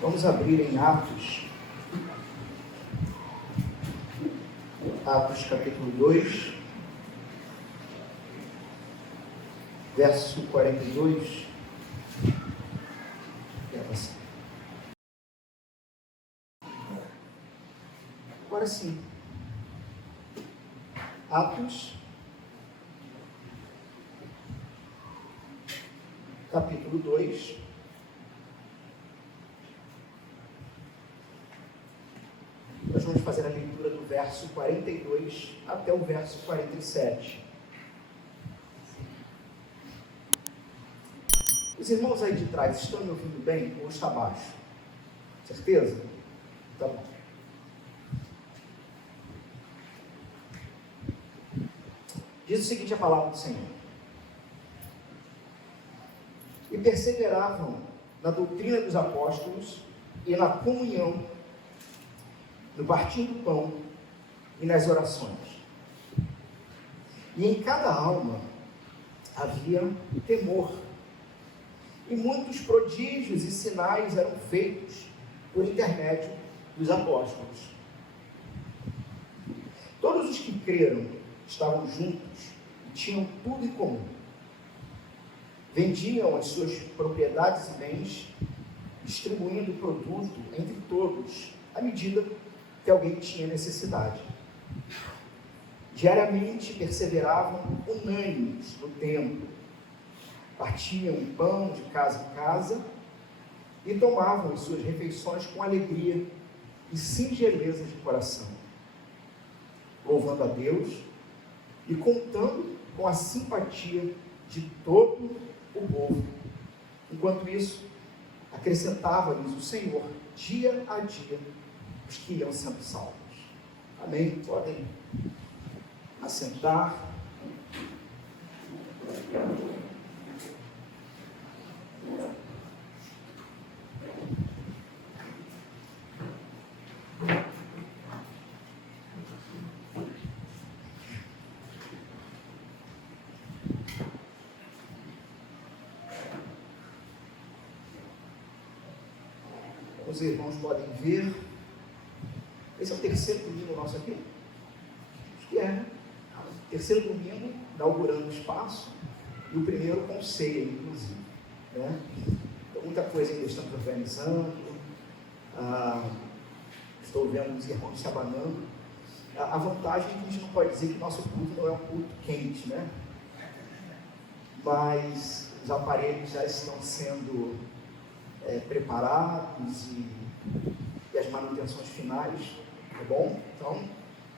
Vamos abrir em Atos capítulo 2, verso 42. Agora sim. Atos, capítulo 2, nós vamos fazer a leitura do verso 42 até o verso 47. Os irmãos aí de trás estão me ouvindo bem ou está baixo? Certeza? Tá bom. Diz o seguinte a palavra do Senhor: e perseveravam na doutrina dos apóstolos e na comunhão, no partir do pão e nas orações. E em cada alma havia temor, e muitos prodígios e sinais eram feitos por intermédio dos apóstolos. Todos os que creram estavam juntos e tinham tudo em comum. Vendiam as suas propriedades e bens, distribuindo o produto entre todos, à medida que alguém tinha necessidade. Diariamente perseveravam unânimes no templo, partiam o pão de casa em casa e tomavam as suas refeições com alegria e singeleza de coração, louvando a Deus e contando com a simpatia de todo o povo. Enquanto isso, acrescentava-lhes o Senhor, dia a dia, os que iam sendo salvos. Amém? Podem assentar. Os irmãos podem ver. Esse é o terceiro domingo nosso aqui? Acho que é, né? Terceiro domingo, inaugurando o espaço, e o primeiro com ceia, inclusive, né? Então, muita coisa ainda estamos organizando. Estou vendo os irmãos se abanando. A vantagem é que a gente não pode dizer que o nosso culto não é um culto quente, né? Mas os aparelhos já estão sendo preparados e as manutenções finais, tá bom? Então,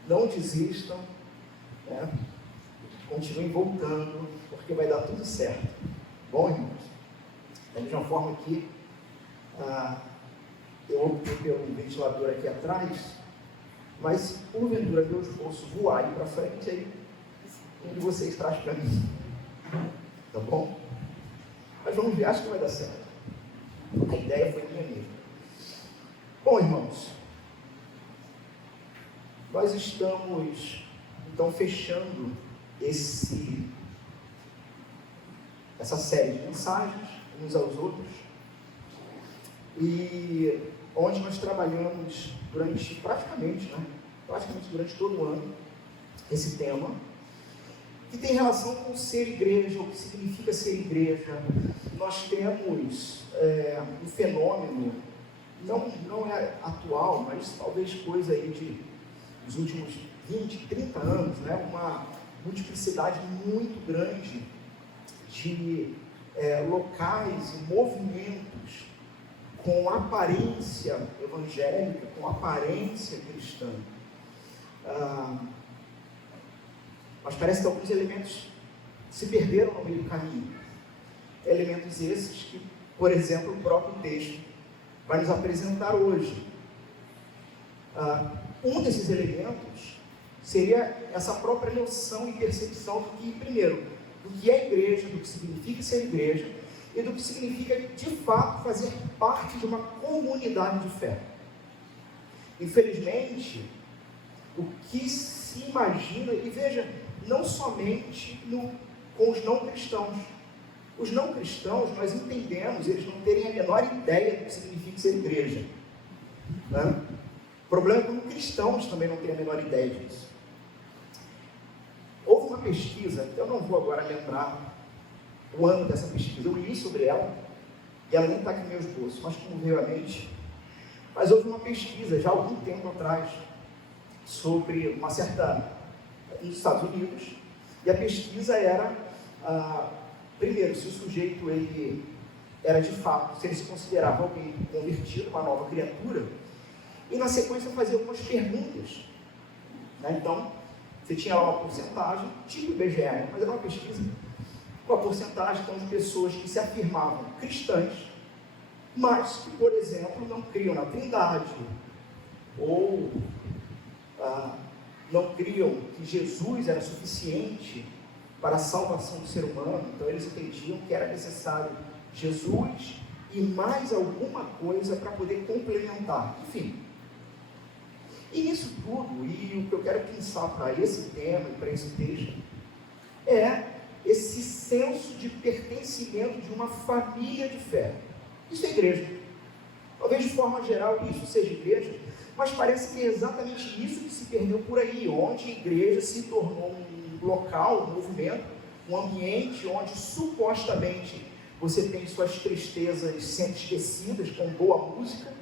não desistam, né? Continuem voltando, porque vai dar tudo certo. Bom, irmãos? Da mesma forma que eu optei pelo ventilador aqui atrás, mas se porventura meu esforço voar aí para frente, aí um de vocês traz para mim, tá bom? Mas vamos ver, acho que vai dar certo. A ideia foi minha mesmo. Bom, irmãos, nós estamos então fechando essa série de mensagens uns aos outros, e onde nós trabalhamos praticamente durante todo o ano esse tema, que tem relação com ser igreja, o que significa ser igreja. Nós temos um fenômeno, não é atual, mas talvez coisa aí dos últimos 20, 30 anos, né? Uma multiplicidade muito grande de locais e movimentos com aparência evangélica, com aparência cristã. Mas parece que alguns elementos se perderam no meio do caminho. Elementos esses que, por exemplo, o próprio texto vai nos apresentar hoje. Um desses elementos seria essa própria noção e percepção do que, primeiro, do que é igreja, do que significa ser igreja e do que significa, de fato, fazer parte de uma comunidade de fé. Infelizmente, o que se imagina, e veja, não somente com os não cristãos, Os não cristãos, nós entendemos, eles não terem a menor ideia do que significa ser igreja, né? O problema é quando cristãos também não têm a menor ideia disso. Houve uma pesquisa, eu não vou agora lembrar o ano dessa pesquisa, eu li sobre ela, e ela nem está aqui no meu esboço, mas como veio à mente, mas houve uma pesquisa, já há algum tempo atrás, sobre uma certa, nos Estados Unidos, e a pesquisa era, primeiro, se o sujeito ele era de fato, se ele se considerava alguém convertido, uma nova criatura, e na sequência fazia algumas perguntas, né? Então, você tinha lá uma porcentagem, tipo IBGE, mas era uma pesquisa, uma porcentagem então, de pessoas que se afirmavam cristãs, mas que, por exemplo, não criam na Trindade, ou não criam que Jesus era suficiente para a salvação do ser humano. Então eles entendiam que era necessário Jesus e mais alguma coisa para poder complementar, enfim. E nisso tudo, e o que eu quero pensar para esse tema e para esse texto, é esse senso de pertencimento de uma família de fé. Isso é igreja. Talvez de forma geral isso seja igreja, mas parece que é exatamente isso que se perdeu por aí, onde a igreja se tornou um local, um movimento, um ambiente onde supostamente você tem suas tristezas sempre esquecidas, com boa música,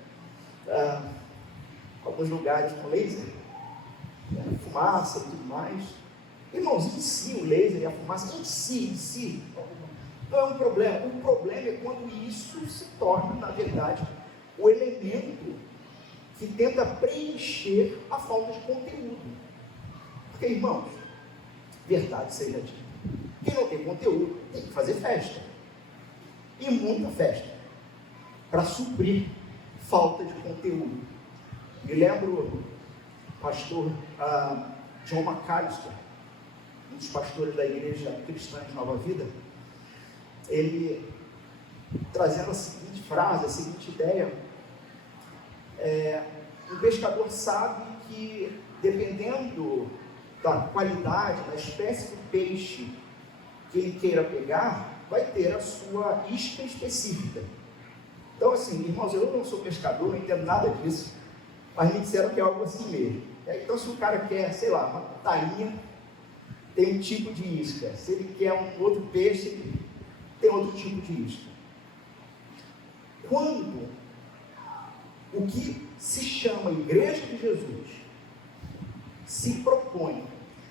alguns lugares com laser, fumaça e tudo mais. Irmãos, em si o laser e a fumaça, em si, não é um problema. O problema é quando isso se torna, na verdade, o elemento que tenta preencher a falta de conteúdo. Porque, irmãos, verdade seja dita, quem não tem conteúdo tem que fazer festa, e muita festa, para suprir falta de conteúdo. Me lembro o pastor John MacAllister, um dos pastores da igreja cristã de Nova Vida, ele trazendo a seguinte frase, a seguinte ideia: um pescador sabe que, dependendo da qualidade, da espécie do peixe que ele queira pegar, vai ter a sua isca específica. Então, assim, irmãos, eu não sou pescador, não entendo nada disso, mas me disseram que é algo assim mesmo. Então, se o cara quer, sei lá, uma tainha, tem um tipo de isca. Se ele quer um outro peixe, tem outro tipo de isca. Quando o que se chama Igreja de Jesus se propõe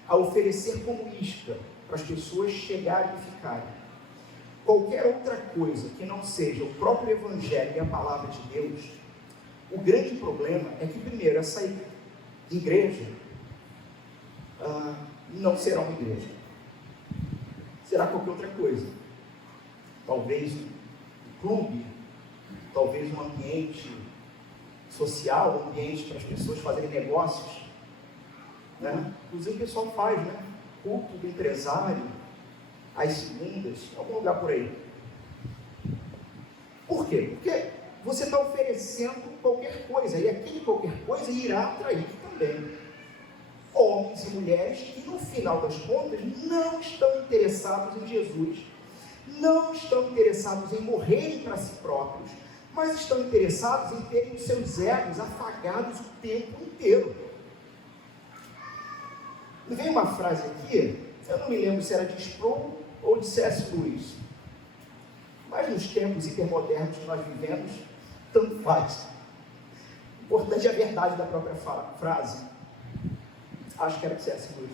a oferecer como isca para as pessoas chegarem e ficarem qualquer outra coisa que não seja o próprio Evangelho e a Palavra de Deus, o grande problema é que, primeiro, essa igreja não será uma igreja, será qualquer outra coisa. Talvez um clube, talvez um ambiente social, um ambiente para as pessoas fazerem negócios, né? Inclusive o pessoal faz, né? Culto do empresário, às segundas, em algum lugar por aí. Por quê? Porque você está oferecendo qualquer coisa, e aquele qualquer coisa irá atrair também homens e mulheres que, no final das contas, não estão interessados em Jesus, não estão interessados em morrerem para si próprios, mas estão interessados em terem os seus egos afagados o tempo inteiro. Me veio uma frase aqui, eu não me lembro se era de Sproul ou de C.S. Lewis, mas nos tempos hipermodernos que nós vivemos, tanto faz. O importante é a verdade da própria frase. Acho que era de C.S. Lewis.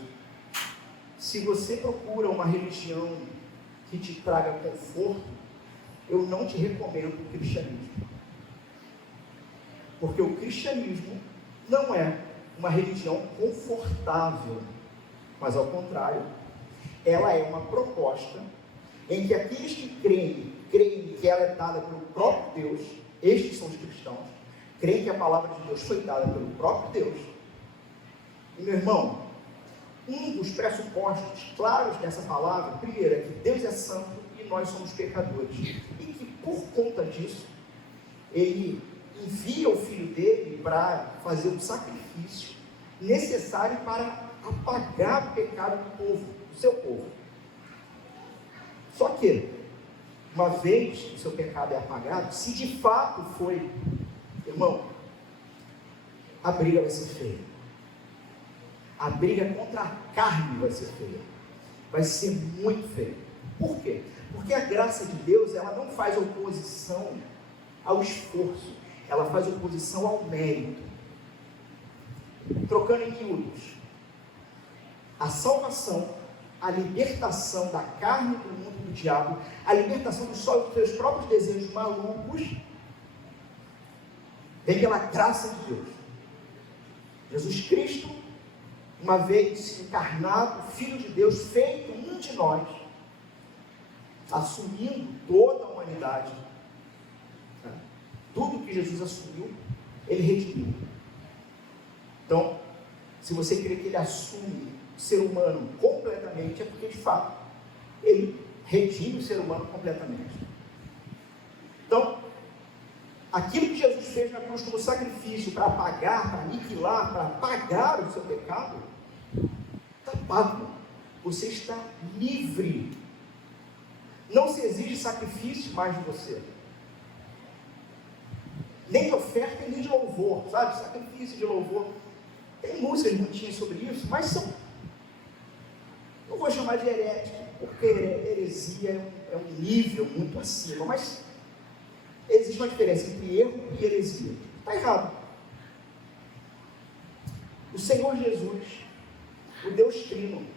Se você procura uma religião que te traga conforto, eu não te recomendo o cristianismo. Porque o cristianismo não é uma religião confortável, mas ao contrário, ela é uma proposta em que aqueles que creem que ela é dada pelo próprio Deus, estes são os cristãos, creem que a palavra de Deus foi dada pelo próprio Deus. E, meu irmão, um dos pressupostos claros dessa palavra, primeiro, é que Deus é santo e nós somos pecadores, e que por conta disso, Ele envia o Filho dele para fazer o sacrifício necessário para apagar o pecado do povo, do seu povo. Só que uma vez que o seu pecado é apagado, se de fato foi, irmão, a briga vai ser feia. A briga contra a carne vai ser feia. Vai ser muito feia. Por quê? Porque a graça de Deus, ela não faz oposição ao esforço, ela faz oposição ao mérito. Trocando em miúdos, a salvação, a libertação da carne do mundo do diabo, a libertação dos seus próprios desejos malucos, vem pela graça de Deus. Jesus Cristo, uma vez encarnado, Filho de Deus, feito um de nós, assumindo toda a humanidade, tudo que Jesus assumiu, ele redimiu. Então, se você crê que ele assume o ser humano completamente, é porque de fato ele redime o ser humano completamente. Então, aquilo que Jesus fez na cruz como sacrifício para apagar, para aniquilar, para apagar o seu pecado, está pago. Você está livre. Não se exige sacrifício mais de você. Nem de oferta e nem de louvor, sabe? Sacrifício de louvor. Tem músicas bonitinhas sobre isso, mas são, não vou chamar de herético, porque heresia é um nível muito acima, mas existe uma diferença entre erro e heresia. Está errado. O Senhor Jesus, o Deus Trino,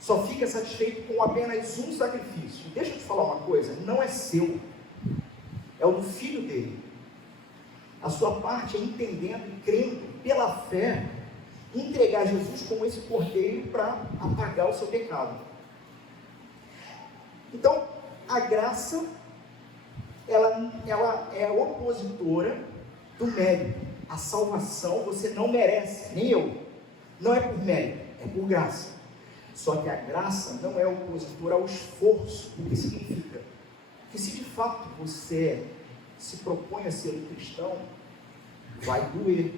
só fica satisfeito com apenas um sacrifício. Deixa eu te falar uma coisa, não é seu, é o do Filho dele. A sua parte é entendendo e crendo pela fé, entregar Jesus como esse cordeiro para apagar o seu pecado. Então, a graça, ela é opositora do mérito. A salvação você não merece, nem eu. Não é por mérito, é por graça. Só que a graça não é opositora ao esforço. O que significa? Que se de fato você se propõe a ser um cristão, vai doer.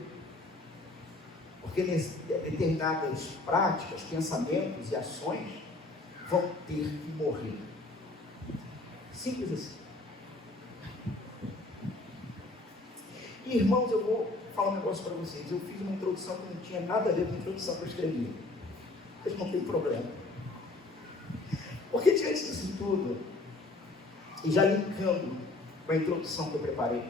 Porque determinadas práticas, pensamentos e ações vão ter que morrer. Simples assim. E, irmãos, eu vou falar um negócio para vocês. Eu fiz uma introdução que não tinha nada a ver com a introdução que eu escrevi. Mas não tem problema. Porque diante disso tudo, e já linkando com a introdução que eu preparei,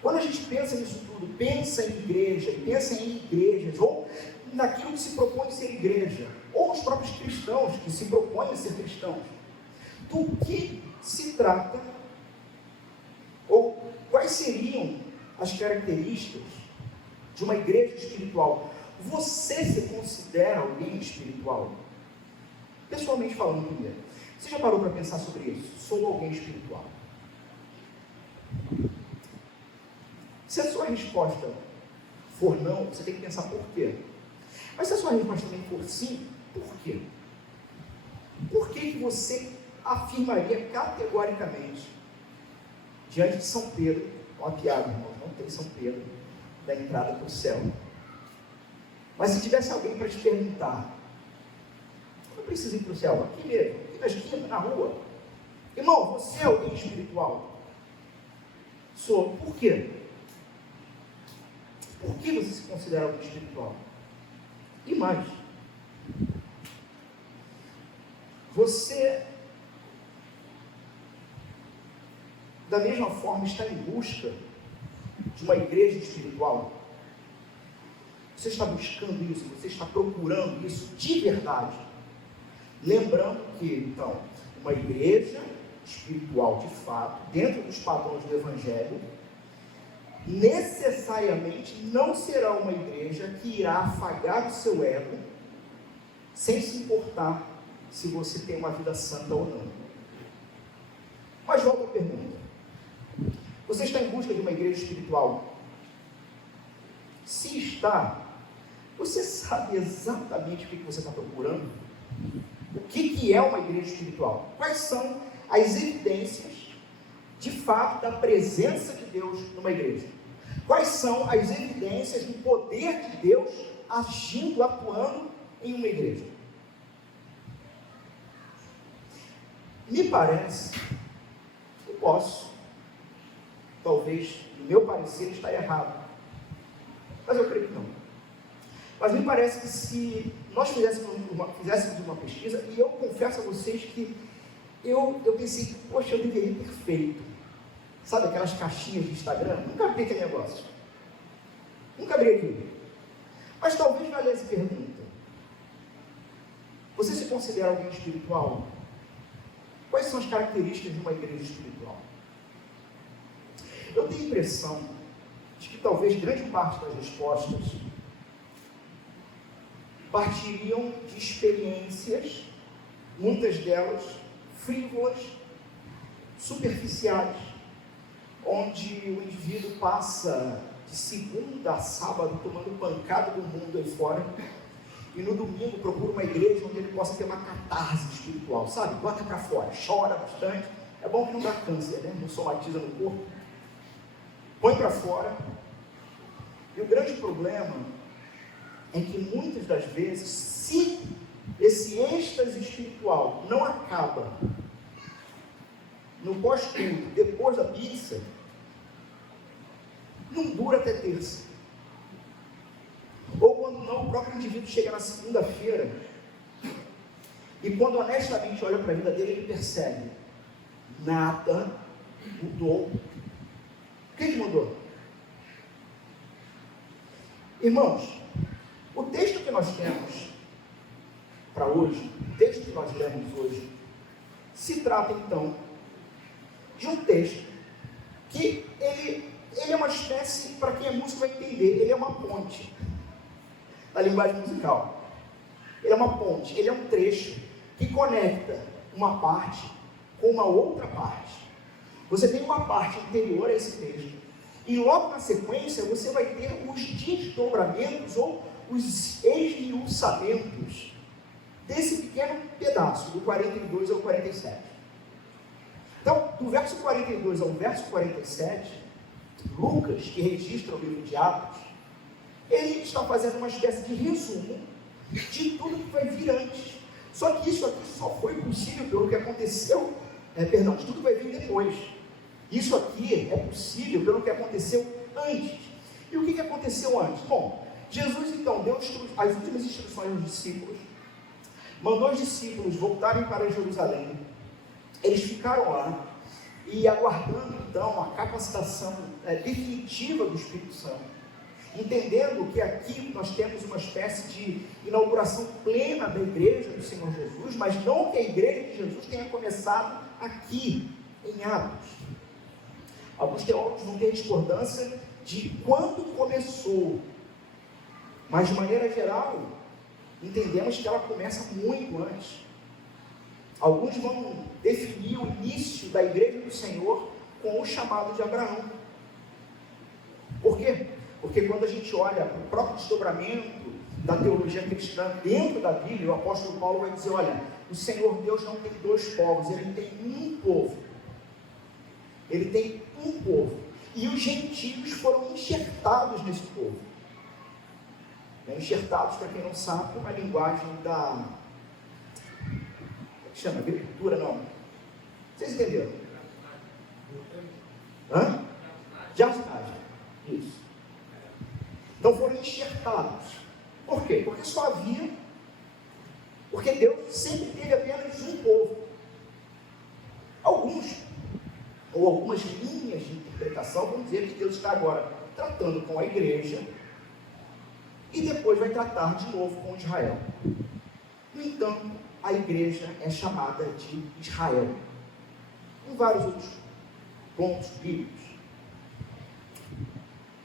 quando a gente pensa nisso tudo, pensa em igreja, pensa em igrejas, ou naquilo que se propõe ser igreja, ou os próprios cristãos que se propõem a ser cristãos, do que se trata, ou quais seriam as características de uma igreja espiritual? Você se considera alguém espiritual? Pessoalmente falando primeiro, você já parou para pensar sobre isso? Sou alguém espiritual? Se a sua resposta for não, você tem que pensar por quê. Mas se a sua resposta também for sim, por quê? Por que você afirmaria categoricamente, diante de São Pedro, uma piada, irmão, não tem São Pedro da entrada para o céu. Mas se tivesse alguém para te perguntar, não precisa ir para o céu, aqui mesmo, aqui na esquina, na rua, irmão, você é alguém espiritual? Sou. Por quê? Por que você se considera alguém espiritual? E mais, você, da mesma forma, está em busca de uma igreja espiritual? Você está buscando isso? Você está procurando isso de verdade? Lembrando que, então, uma igreja espiritual de fato, dentro dos padrões do Evangelho, necessariamente não será uma igreja que irá afagar o seu ego, sem se importar se você tem uma vida santa ou não. Mas volta a pergunta: você está em busca de uma igreja espiritual? Se está, você sabe exatamente o que você está procurando? O que é uma igreja espiritual? Quais são as evidências de fato da presença de Deus numa igreja? Quais são as evidências do poder de Deus agindo, atuando em uma igreja? Me parece, eu posso, talvez, no meu parecer, está errado, mas eu creio que não. Mas me parece que se nós fizéssemos uma pesquisa, e eu confesso a vocês que eu pensei, poxa, eu deveria ter feito. Sabe aquelas caixinhas de Instagram? Nunca abri aquele negócio. Nunca abri aquilo. Mas talvez valesse a pergunta. Você se considera alguém espiritual? Quais são as características de uma igreja espiritual? Eu tenho a impressão de que talvez grande parte das respostas partiriam de experiências, muitas delas frívolas, superficiais, onde o indivíduo passa de segunda a sábado tomando pancada do mundo aí fora, e no domingo procura uma igreja onde ele possa ter uma catarse espiritual, sabe? Bota para fora, chora bastante, é bom que não dá câncer, né? Não somatiza no corpo, põe para fora. E o grande problema é que muitas das vezes, se esse êxtase espiritual não acaba no pós-culto, depois da pizza, não dura até terça. Ou quando não, o próprio indivíduo chega na segunda-feira e quando honestamente olha para a vida dele, ele percebe: nada mudou. O que mudou? Irmãos, o texto que nós temos para hoje, o texto que nós lemos hoje, se trata então de um texto que ele é uma espécie, para quem é músico vai entender, ele é uma ponte, na linguagem musical. Ele é uma ponte, ele é um trecho que conecta uma parte com uma outra parte. Você tem uma parte anterior a esse texto, e logo na sequência você vai ter os desdobramentos ou os esmiuçamentos desse pequeno pedaço, do 42 ao 47. Então, do verso 42 ao verso 47, Lucas, que registra o livro de Atos, ele está fazendo uma espécie de resumo de tudo que vai vir antes. Só que isso aqui só foi possível pelo que aconteceu, de tudo que vai vir depois. Isso aqui é possível pelo que aconteceu antes. E o que aconteceu antes? Bom, Jesus então deu as últimas instruções aos discípulos, mandou os discípulos voltarem para Jerusalém. Eles ficaram lá e aguardando então a capacitação definitiva do Espírito Santo, entendendo que aqui nós temos uma espécie de inauguração plena da igreja do Senhor Jesus, mas não que a igreja de Jesus tenha começado aqui em Atos. Alguns teólogos vão ter discordância de quando começou, mas de maneira geral entendemos que ela começa muito antes. Alguns vão definir o início da igreja do Senhor com o chamado de Abraão. Por quê? Porque quando a gente olha para o próprio desdobramento da teologia cristã dentro da Bíblia, o apóstolo Paulo vai dizer: olha, o Senhor Deus não tem dois povos, Ele tem um povo. Ele tem um povo. E os gentios foram enxertados nesse povo. Enxertados, para quem não sabe, uma linguagem da... Como é que chama? Agricultura, não. Vocês entenderam? Hã? Jardinagem. Isso. Então foram enxertados. Por quê? Porque só havia... Porque Deus sempre teve apenas um povo. Algumas linhas de interpretação vão dizer que Deus está agora tratando com a igreja e depois vai tratar de novo com Israel. No entanto, a igreja é chamada de Israel, em vários outros pontos bíblicos.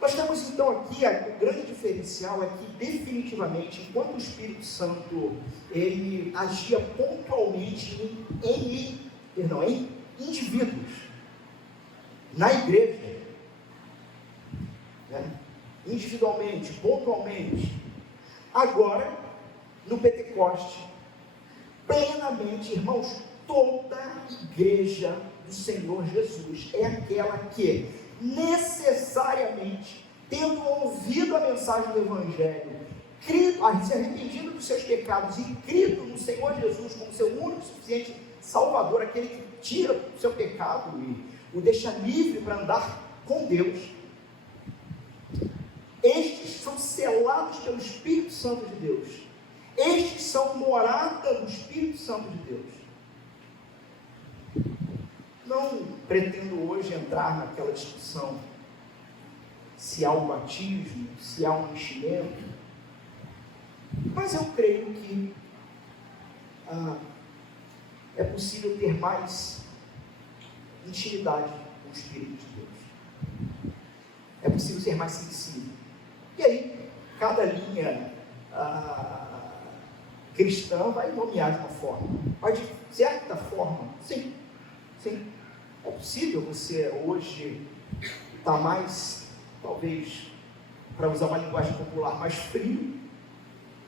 Nós temos então aqui, o grande diferencial é que definitivamente, enquanto o Espírito Santo ele agia pontualmente em indivíduos, na igreja, individualmente, pontualmente, agora, no Pentecoste, plenamente, irmãos, toda a igreja do Senhor Jesus é aquela que necessariamente, tendo ouvido a mensagem do Evangelho, se arrependido dos seus pecados e crido no Senhor Jesus como seu único e suficiente Salvador, aquele que tira o seu pecado e o deixa livre para andar com Deus. Estes são selados pelo Espírito Santo de Deus. Estes são morada do Espírito Santo de Deus. Não pretendo hoje entrar naquela discussão se há um batismo, se há um enchimento, mas eu creio que é possível ter mais intimidade com o Espírito de Deus. É possível ser mais sensível. E aí, cada linha cristã vai nomear de uma forma. Mas de certa forma, sim. É possível você hoje estar mais, talvez, para usar uma linguagem popular, mais frio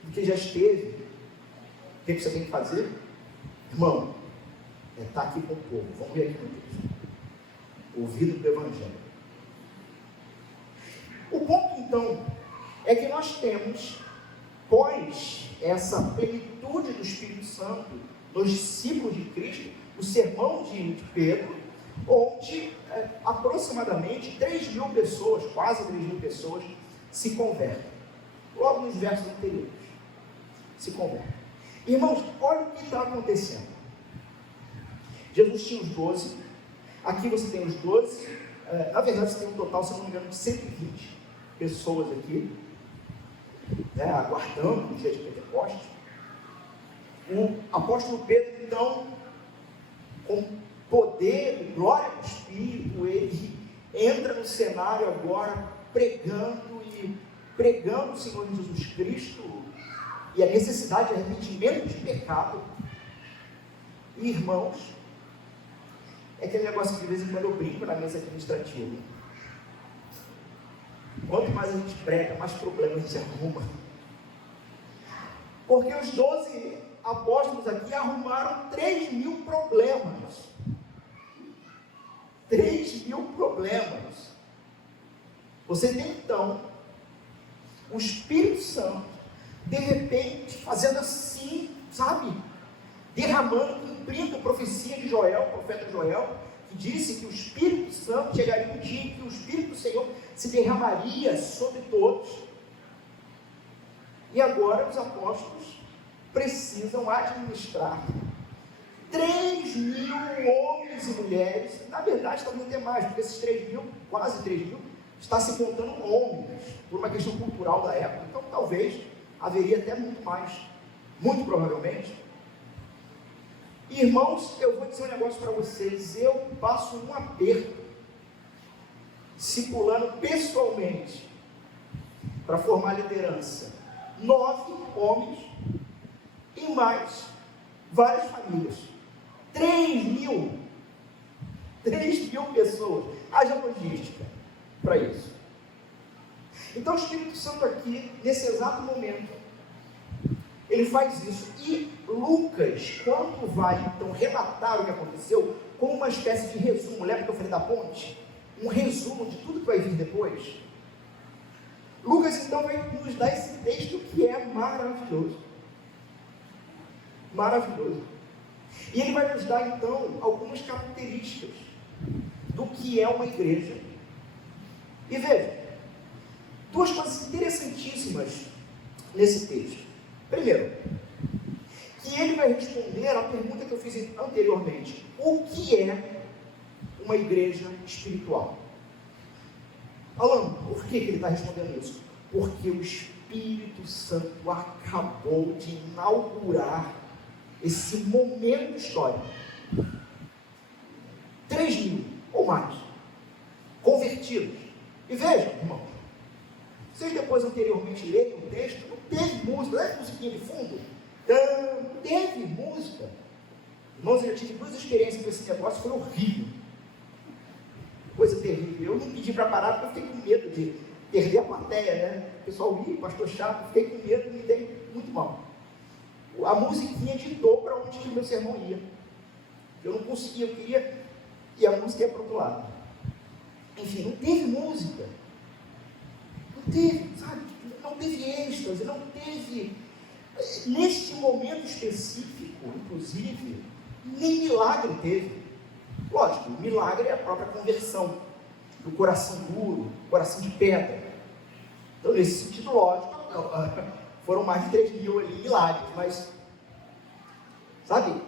do que já esteve. O que você tem que fazer? Irmão, estar aqui com o povo. Vamos ver aqui no texto. Ouvido do Evangelho. O ponto, então, é que nós temos, pós essa plenitude do Espírito Santo nos discípulos de Cristo, o sermão de Pedro, onde aproximadamente 3.000 pessoas, quase 3.000 pessoas, se convertem. Logo nos versos anteriores, se convertem. Irmãos, olha o que está acontecendo. Jesus tinha os 12, aqui você tem os 12, na verdade você tem um total, se não me engano, de 120 pessoas aqui, aguardando o dia de Pentecostes. O apóstolo Pedro, então, com poder e glória do Espírito, ele entra no cenário agora pregando o Senhor Jesus Cristo e a necessidade de arrependimento de pecado. E, irmãos, é aquele negócio que de vez em quando eu brinco na mesa administrativa. Quanto mais a gente prega, mais problemas a gente arruma. Porque os 12 apóstolos aqui arrumaram 3.000 problemas. 3.000 problemas. Você tem então o Espírito Santo, de repente, fazendo assim, sabe? Derramando, cumprindo a profecia de Joel, o profeta Joel, que disse que o Espírito Santo chegaria um dia que o Espírito do Senhor se derramaria sobre todos. E agora os apóstolos precisam administrar 3.000 homens e mulheres, na verdade talvez até mais, porque esses 3.000, quase 3.000, está se contando homens, por uma questão cultural da época, então talvez haveria até muito mais, muito provavelmente. Irmãos, eu vou dizer um negócio para vocês, eu passo um aperto, discipulando pessoalmente, para formar liderança, 9 homens, e mais várias famílias, 3.000 pessoas, haja logística para isso. Então o Espírito Santo aqui, nesse exato momento, ele faz isso, e Lucas, quando vai então relatar o que aconteceu, como uma espécie de resumo, lembra que eu falei da ponte? Um resumo de tudo que vai vir depois. Lucas então vai nos dar esse texto que é maravilhoso. Maravilhoso. E ele vai nos dar então algumas características do que é uma igreja. E veja, duas coisas interessantíssimas nesse texto. Primeiro, que ele vai responder à pergunta que eu fiz anteriormente: o que é uma igreja espiritual? Alan, por que ele está respondendo isso? Porque o Espírito Santo acabou de inaugurar esse momento histórico. 3.000 ou mais convertidos. E vejam, irmãos, vocês depois anteriormente leram o texto, não teve música, não é musiquinha de fundo? Não teve música. Irmãos, eu já tive 2 experiências com esse negócio, foi horrível. Coisa terrível. Eu não pedi para parar porque eu fiquei com medo de perder a plateia, né? O pessoal ia, pastor chato, fiquei com medo e me dei muito mal. A musiquinha ditou para onde que o meu sermão ia. Eu não conseguia, eu queria, e a música ia para o outro lado. Enfim, não teve música. Não teve, sabe? Não teve êxtase, não teve. Neste momento específico, inclusive, nem milagre teve. Lógico, o milagre é a própria conversão do coração duro, coração de pedra. Então, nesse sentido, lógico, foram mais de 3.000 ali milagres, mas, sabe,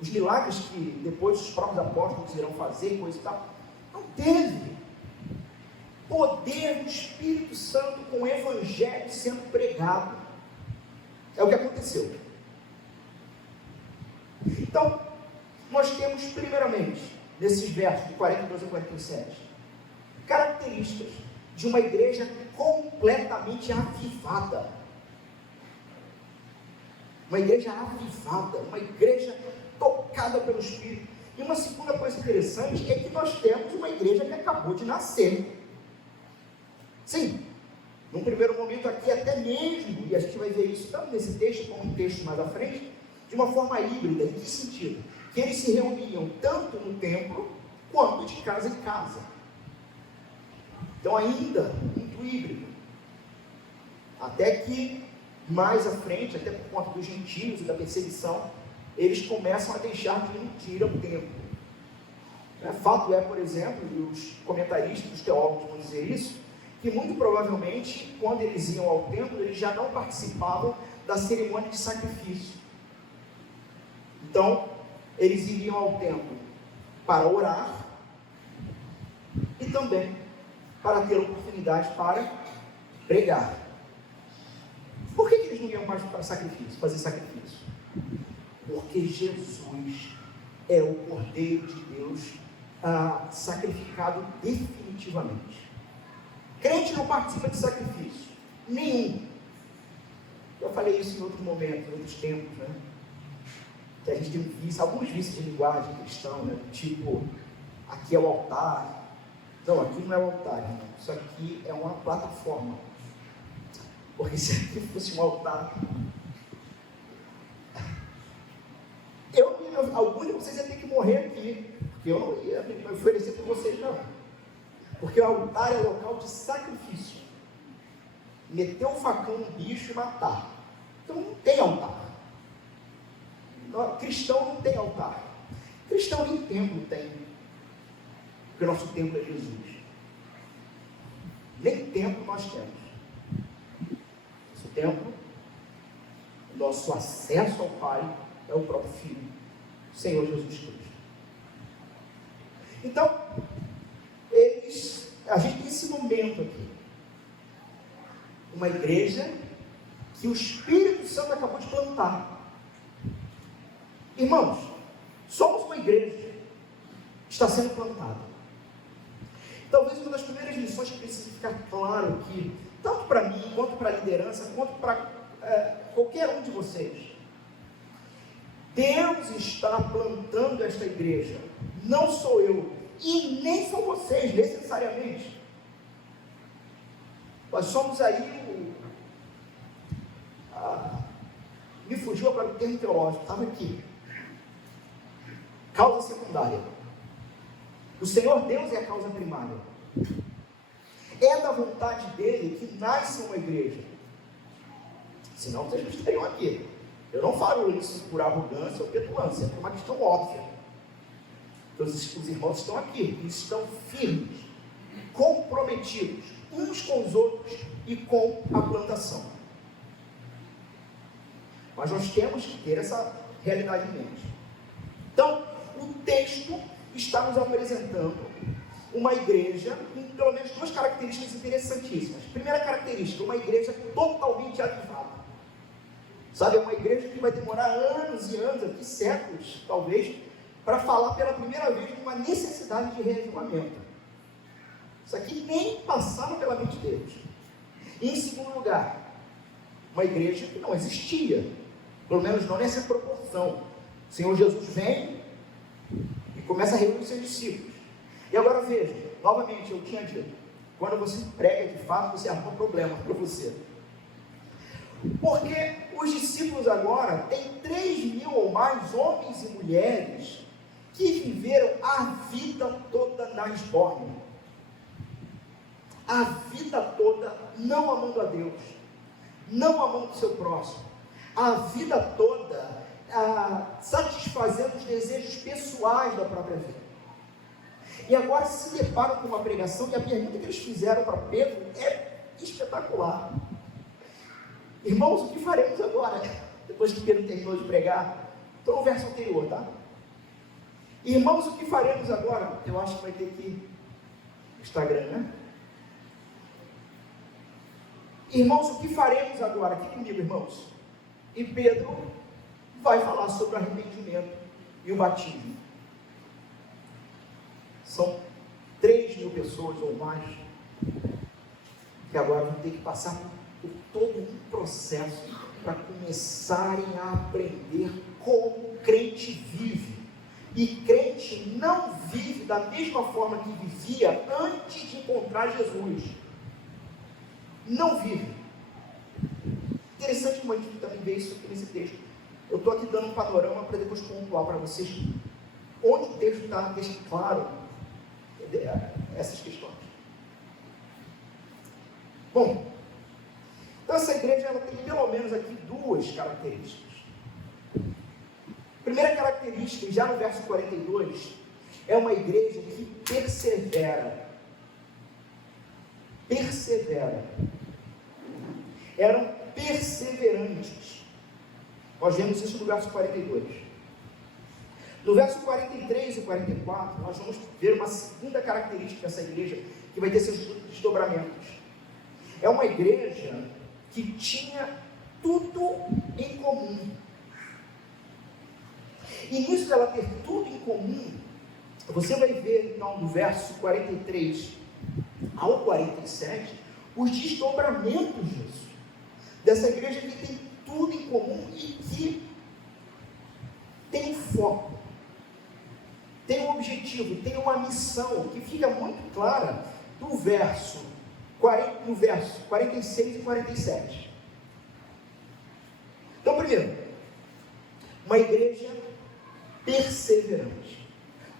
os milagres que depois os próprios apóstolos irão fazer, coisa e tal, não teve poder do Espírito Santo com o Evangelho sendo pregado. É o que aconteceu. Então, nós temos primeiramente, nesses versos de 42 a 47, características de uma igreja completamente avivada. Uma igreja avivada, uma igreja tocada pelo Espírito. E uma segunda coisa interessante é que nós temos uma igreja que acabou de nascer. Sim, num primeiro momento aqui até mesmo, e a gente vai ver isso tanto nesse texto como no texto mais à frente, de uma forma híbrida. Em que sentido? Que eles se reuniam tanto no templo, quanto de casa em casa. Então ainda muito híbrido. Até que mais à frente, até por conta dos gentios e da perseguição, eles começam a deixar de ir ao templo. Fato é, por exemplo, e os comentaristas, os teólogos vão dizer isso, que muito provavelmente, quando eles iam ao templo, eles já não participavam da cerimônia de sacrifício. Então, eles iriam ao templo para orar e também para ter oportunidade para pregar. Por que eles não iam mais para sacrifício, fazer sacrifício? Porque Jesus é o Cordeiro de Deus sacrificado definitivamente. Crente não participa de sacrifício nenhum. Eu falei isso em outros momentos, em outros tempos, né? Que a gente tem vício, alguns vícios de linguagem cristã, né? Tipo, aqui é o altar. Não, aqui não é o altar, irmão. Isso aqui é uma plataforma. Porque se aqui fosse um altar, alguns de vocês iam ter que morrer aqui, porque eu não ia me oferecer por vocês, não. Porque o altar é local de sacrifício. Meter o facão no bicho e matar. Então não tem altar. Cristão não tem altar. Cristão nem templo tem. Porque o nosso templo é Jesus. Nem templo nós temos. Nosso templo, o nosso acesso ao Pai é o próprio Filho, o Senhor Jesus Cristo. Então, a gente tem esse momento aqui. Uma igreja que o Espírito Santo acabou de plantar. Irmãos, somos uma igreja que está sendo plantada. Talvez uma das primeiras lições que precisa ficar claro aqui, tanto para mim, quanto para a liderança, quanto para qualquer um de vocês. Deus está plantando esta igreja. Não sou eu, e nem são vocês, necessariamente. Nós somos aí me fugiu agora o termo teológico, estava aqui. Causa secundária. O Senhor Deus é a causa primária. É da vontade dele que nasce uma igreja. Senão vocês não estariam aqui. Eu não falo isso por arrogância ou petulância, é por uma questão óbvia. Então, os irmãos estão aqui, eles estão firmes, comprometidos uns com os outros e com a plantação. Mas nós temos que ter essa realidade em mente. Então, o texto está nos apresentando uma igreja com pelo menos duas características interessantíssimas. Primeira característica, uma igreja totalmente avivada. Sabe, é uma igreja que vai demorar anos e anos, aqui séculos, talvez, para falar pela primeira vez de uma necessidade de reavivamento. Isso aqui nem passava pela mente deles. E em segundo lugar, uma igreja que não existia, pelo menos não nessa proporção. O Senhor Jesus vem e começa a reunir os seus discípulos. E agora veja, novamente eu tinha dito, quando você prega de fato, você arruma um problema para você. Porque os discípulos agora têm 3.000 ou mais homens e mulheres que viveram a vida toda na esbórnia. A vida toda não amando a Deus, não amando o seu próximo. A vida toda satisfazendo os desejos pessoais da própria vida. E agora se deparam com uma pregação, e a pergunta que eles fizeram para Pedro é espetacular. Irmãos, o que faremos agora? Depois que Pedro terminou de pregar, estou no verso anterior, tá? Irmãos, o que faremos agora? Eu acho que vai ter que Instagram, né? Irmãos, o que faremos agora? Aqui comigo, irmãos. E Pedro vai falar sobre o arrependimento e o batismo. São 3.000 pessoas ou mais que agora vão ter que passar por todo um processo para começarem a aprender como o crente vive. E crente não vive da mesma forma que vivia antes de encontrar Jesus. Não vive. Interessante como a gente também vê isso aqui nesse texto. Eu estou aqui dando um panorama para depois pontuar para vocês onde o texto está deixando claro essas questões. Bom, então essa igreja ela tem pelo menos aqui 2 características. Primeira característica, já no verso 42, é uma igreja que persevera. Persevera. Eram perseverantes. Nós vemos isso no verso 42. No verso 43 e 44, nós vamos ver uma segunda característica dessa igreja, que vai ter seus desdobramentos. É uma igreja que tinha tudo em comum. E nisso dela ter tudo em comum, você vai ver então do verso 43 ao 47, os desdobramentos disso. Dessa igreja que tem tudo em comum e que tem um foco, tem um objetivo, tem uma missão, que fica muito clara no verso 46 e 47. Então, primeiro, uma igreja perseverante,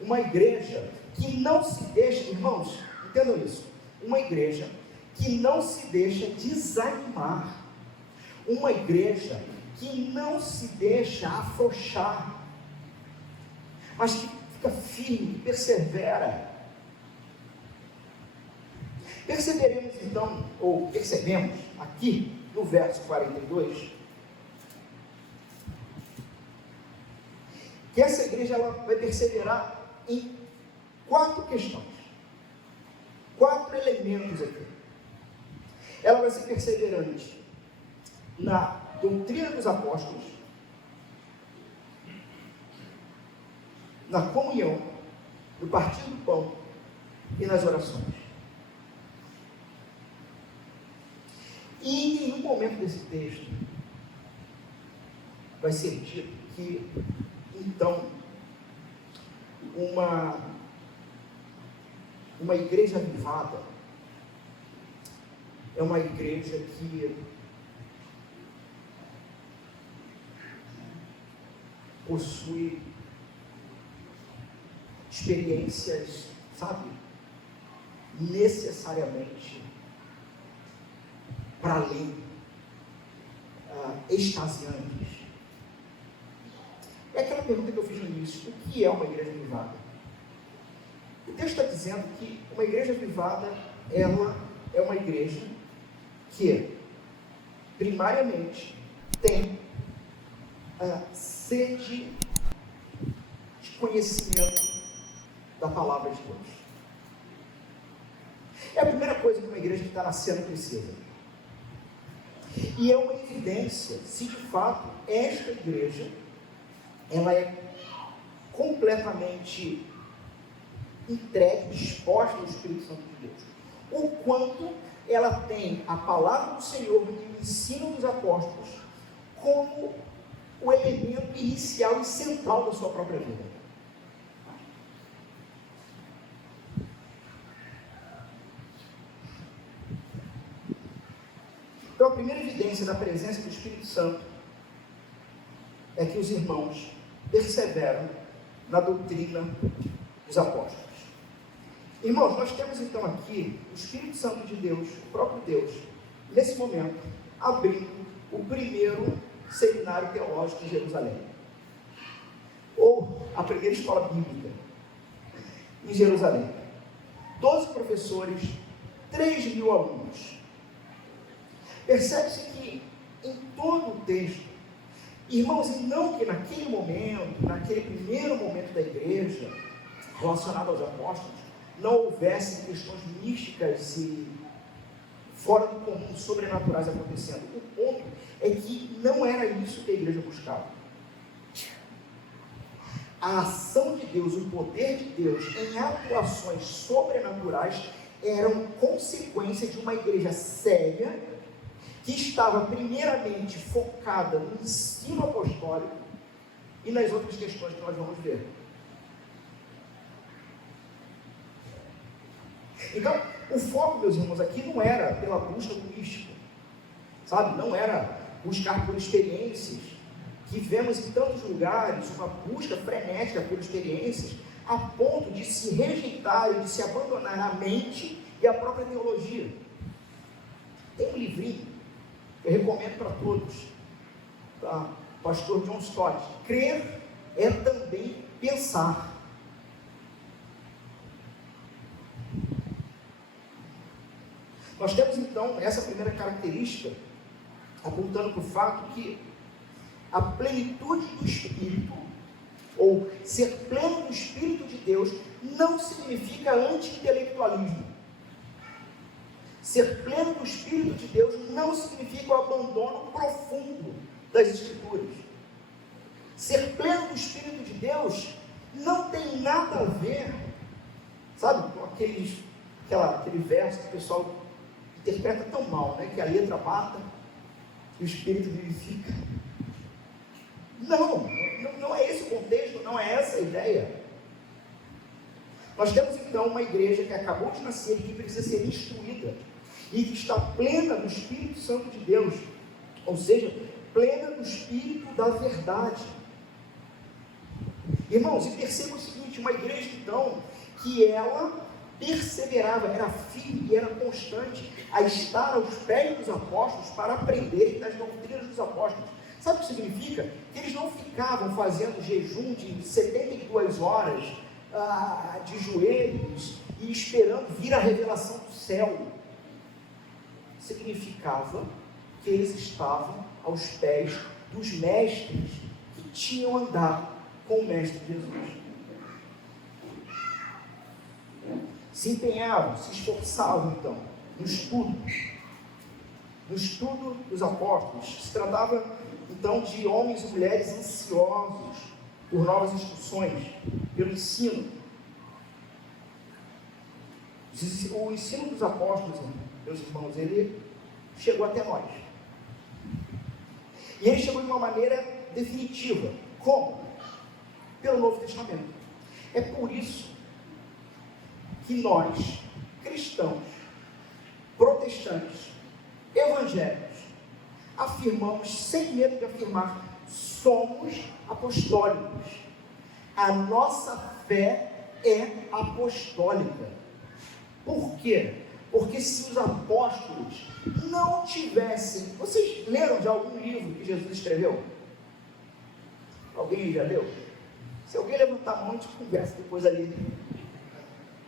uma igreja que não se deixa, irmãos, entendam isso, uma igreja que não se deixa desanimar, uma igreja que não se deixa afrouxar, mas que fica firme, que persevera. Perceberemos então, ou percebemos aqui no verso 42, que essa igreja ela vai perseverar em 4 questões, 4 elementos aqui. Ela vai ser perseverante na doutrina dos apóstolos, na comunhão, no partir do pão e nas orações. E em nenhum momento desse texto vai ser dito que então uma igreja avivada é uma igreja que possui experiências, sabe, necessariamente para além, extasiantes. É aquela pergunta que eu fiz no início: o que é uma igreja avivada? O texto está dizendo que uma igreja avivada, ela é uma igreja que, primariamente, tem sede de conhecimento da palavra de Deus. É a primeira coisa que uma igreja que está nascendo precisa. E é uma evidência se de fato esta igreja ela é completamente entregue, disposta ao Espírito Santo de Deus. O quanto ela tem a palavra do Senhor e o ensino dos apóstolos como o elemento inicial e central da sua própria vida. Então, a primeira evidência da presença do Espírito Santo é que os irmãos perseveram na doutrina dos apóstolos. Irmãos, nós temos então aqui o Espírito Santo de Deus, o próprio Deus, nesse momento, abrindo o primeiro seminário teológico em Jerusalém. ou a primeira escola bíblica em Jerusalém. 12 professores, 3.000 alunos. Percebe-se que em todo o texto, irmãos, e não que naquele momento, naquele primeiro momento da igreja, relacionado aos apóstolos, não houvesse questões místicas e fora do comum, sobrenaturais acontecendo. O ponto é que não era isso que a igreja buscava. A ação de Deus, o poder de Deus em atuações sobrenaturais eram consequência de uma igreja séria, que estava primeiramente focada no ensino apostólico e nas outras questões que nós vamos ver. Então, o foco, meus irmãos, aqui não era pela busca do místico, sabe? Não era buscar por experiências, que vemos em tantos lugares, uma busca frenética por experiências, a ponto de se rejeitar e de se abandonar a mente e a própria teologia. Tem um livrinho que eu recomendo para todos, tá? Pastor John Stott. Crer é também pensar. Nós temos então essa primeira característica, apontando para o fato que a plenitude do Espírito, ou ser pleno do Espírito de Deus, não significa anti-intelectualismo. Ser pleno do Espírito de Deus não significa o abandono profundo das Escrituras. Ser pleno do Espírito de Deus não tem nada a ver, sabe, com aquele verso que o pessoal interpreta tão mal, né? Que a letra mata e o Espírito vivifica. Não é esse o contexto, não é essa a ideia. Nós temos então uma igreja que acabou de nascer e que precisa ser instruída e que está plena do Espírito Santo de Deus, ou seja, plena do Espírito da verdade. Irmãos, e perceba o seguinte, uma igreja então, que ela perseverava, era firme e era constante a estar aos pés dos apóstolos para aprender das doutrinas dos apóstolos. Sabe o que significa? Que eles não ficavam fazendo jejum de 72 horas de joelhos e esperando vir a revelação do céu. Significava que eles estavam aos pés dos mestres que tinham andado com o Mestre Jesus. Se empenhavam, se esforçavam então no estudo dos apóstolos. Se tratava então de homens e mulheres ansiosos por novas instruções, pelo ensino. O ensino dos apóstolos, meus irmãos, ele chegou até nós. E ele chegou de uma maneira definitiva. Como? Pelo Novo Testamento. É por isso que nós, cristãos, protestantes, evangélicos, afirmamos, sem medo de afirmar, somos apostólicos. A nossa fé é apostólica. Por quê? Porque se os apóstolos não tivessem... Vocês leram de algum livro que Jesus escreveu? Alguém já leu? Se alguém levantar a mão, a gente conversa depois ali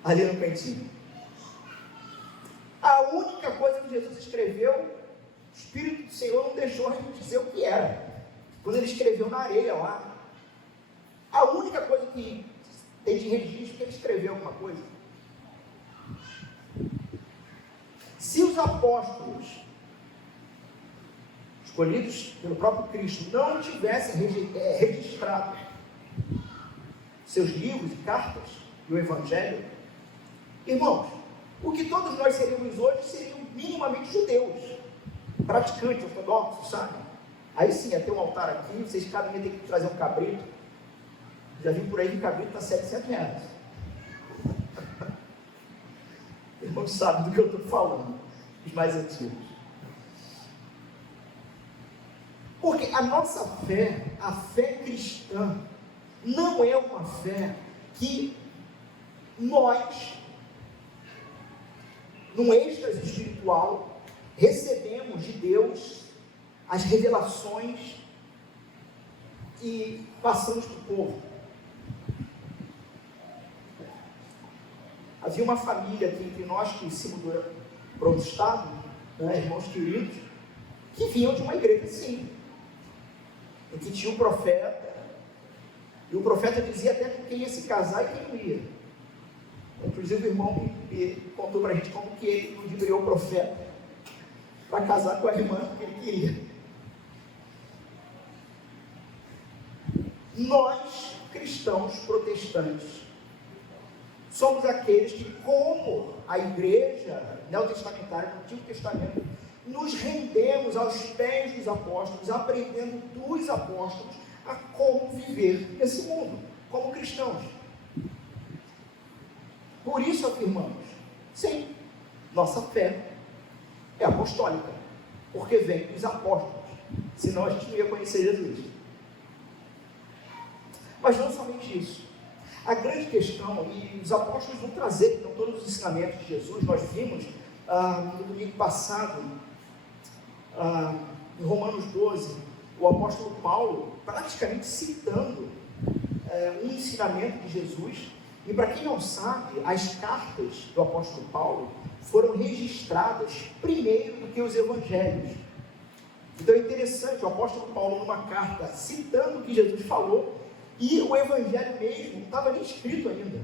no cantinho. A única coisa que Jesus escreveu, o Espírito do Senhor não deixou a gente dizer o que era. Quando ele escreveu na areia lá, a única coisa que tem de registro é que ele escreveu alguma coisa. Se os apóstolos, escolhidos pelo próprio Cristo, não tivessem registrado seus livros e cartas do Evangelho, irmãos, o que todos nós seríamos hoje seriam minimamente judeus, praticantes, ortodoxos, sabe? Aí sim, ia ter um altar aqui, vocês cada um ia ter que trazer um cabrito. Já vi por aí que o cabrito está R$700. Irmãos sabem do que eu estou falando, os mais antigos. Porque a nossa fé, a fé cristã, não é uma fé que nós, num êxtase espiritual, recebemos de Deus as revelações e passamos para o povo. Havia uma família aqui entre nós que se mudou para outro estado, né, irmãos queridos, que vinham de uma igreja assim, em que tinha um profeta, e o profeta dizia até com quem ia se casar e quem não ia. Inclusive o irmão me contou para a gente como que ele ludibriou o profeta para casar com a irmã que ele queria. Nós, cristãos protestantes, somos aqueles que, como a igreja neotestamentária do Antigo Testamento, nos rendemos aos pés dos apóstolos, aprendendo dos apóstolos a como viver nesse mundo, como cristãos. Por isso afirmamos, sim, nossa fé é apostólica, porque vem dos apóstolos, senão a gente não ia conhecer Jesus. Mas não somente isso. A grande questão, e os apóstolos vão trazer então todos os ensinamentos de Jesus, nós vimos no domingo passado, em Romanos 12, o apóstolo Paulo praticamente citando um ensinamento de Jesus. E para quem não sabe, as cartas do apóstolo Paulo foram registradas primeiro do que os evangelhos. Então é interessante, o apóstolo Paulo numa carta citando o que Jesus falou, e o evangelho mesmo não estava nem escrito ainda.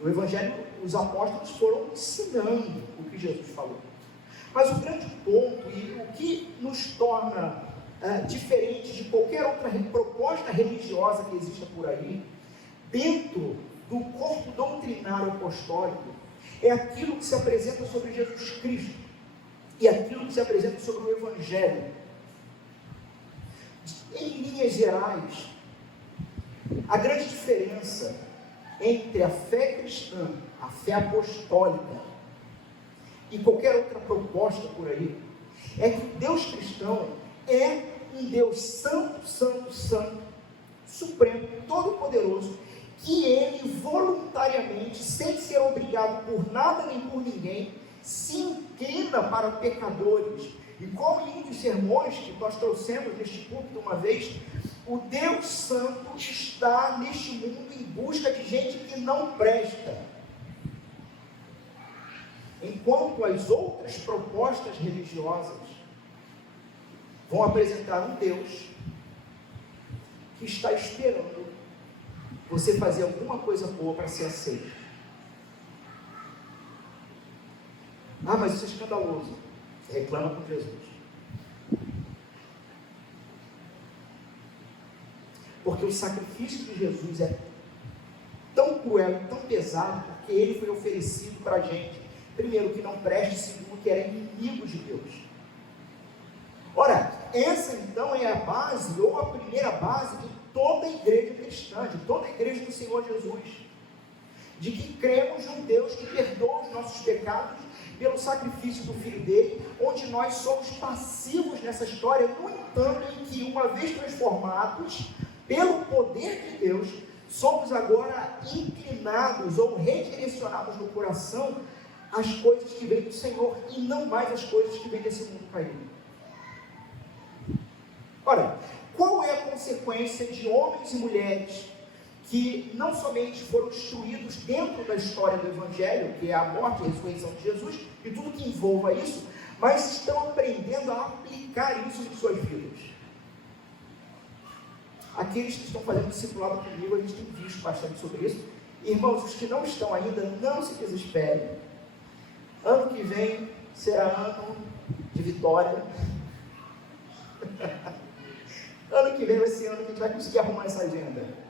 O evangelho, os apóstolos foram ensinando o que Jesus falou. Mas o grande ponto, e o que nos torna diferentes de qualquer outra proposta religiosa que exista por aí, dentro do corpo doutrinário apostólico, é aquilo que se apresenta sobre Jesus Cristo, e aquilo que se apresenta sobre o evangelho. Em linhas gerais, a grande diferença entre a fé cristã, a fé apostólica e qualquer outra proposta por aí, é que o Deus cristão é um Deus santo, santo, santo, supremo, todo-poderoso, que Ele voluntariamente, sem ser obrigado por nada nem por ninguém, se inclina para pecadores. E como em um dos sermões que nós trouxemos neste púlpito uma vez, o Deus Santo está neste mundo em busca de gente que não presta. Enquanto as outras propostas religiosas vão apresentar um Deus que está esperando você fazer alguma coisa boa para ser aceito. Ah, mas isso é escandaloso. Você reclama com Jesus. Porque o sacrifício de Jesus é tão cruel e tão pesado, porque ele foi oferecido para a gente, primeiro, que não preste, segundo, que era inimigo de Deus. Ora, essa então é a base, ou a primeira base de toda a igreja cristã, de toda a igreja do Senhor Jesus, de que cremos num Deus que perdoa os nossos pecados pelo sacrifício do Filho dele, onde nós somos passivos nessa história, no entanto, em que, uma vez transformados pelo poder de Deus, somos agora inclinados ou redirecionados no coração às coisas que vêm do Senhor, e não mais às coisas que vêm desse mundo caído. Ora, qual é a consequência de homens e mulheres que não somente foram instruídos dentro da história do Evangelho, que é a morte e a ressurreição de Jesus, e tudo que envolva isso, mas estão aprendendo a aplicar isso em suas vidas? Aqueles que estão fazendo discipulado comigo, a gente tem visto bastante sobre isso. Irmãos, os que não estão ainda, não se desesperem. Ano que vem será ano de vitória. Ano que vem vai ser ano que a gente vai conseguir arrumar essa agenda.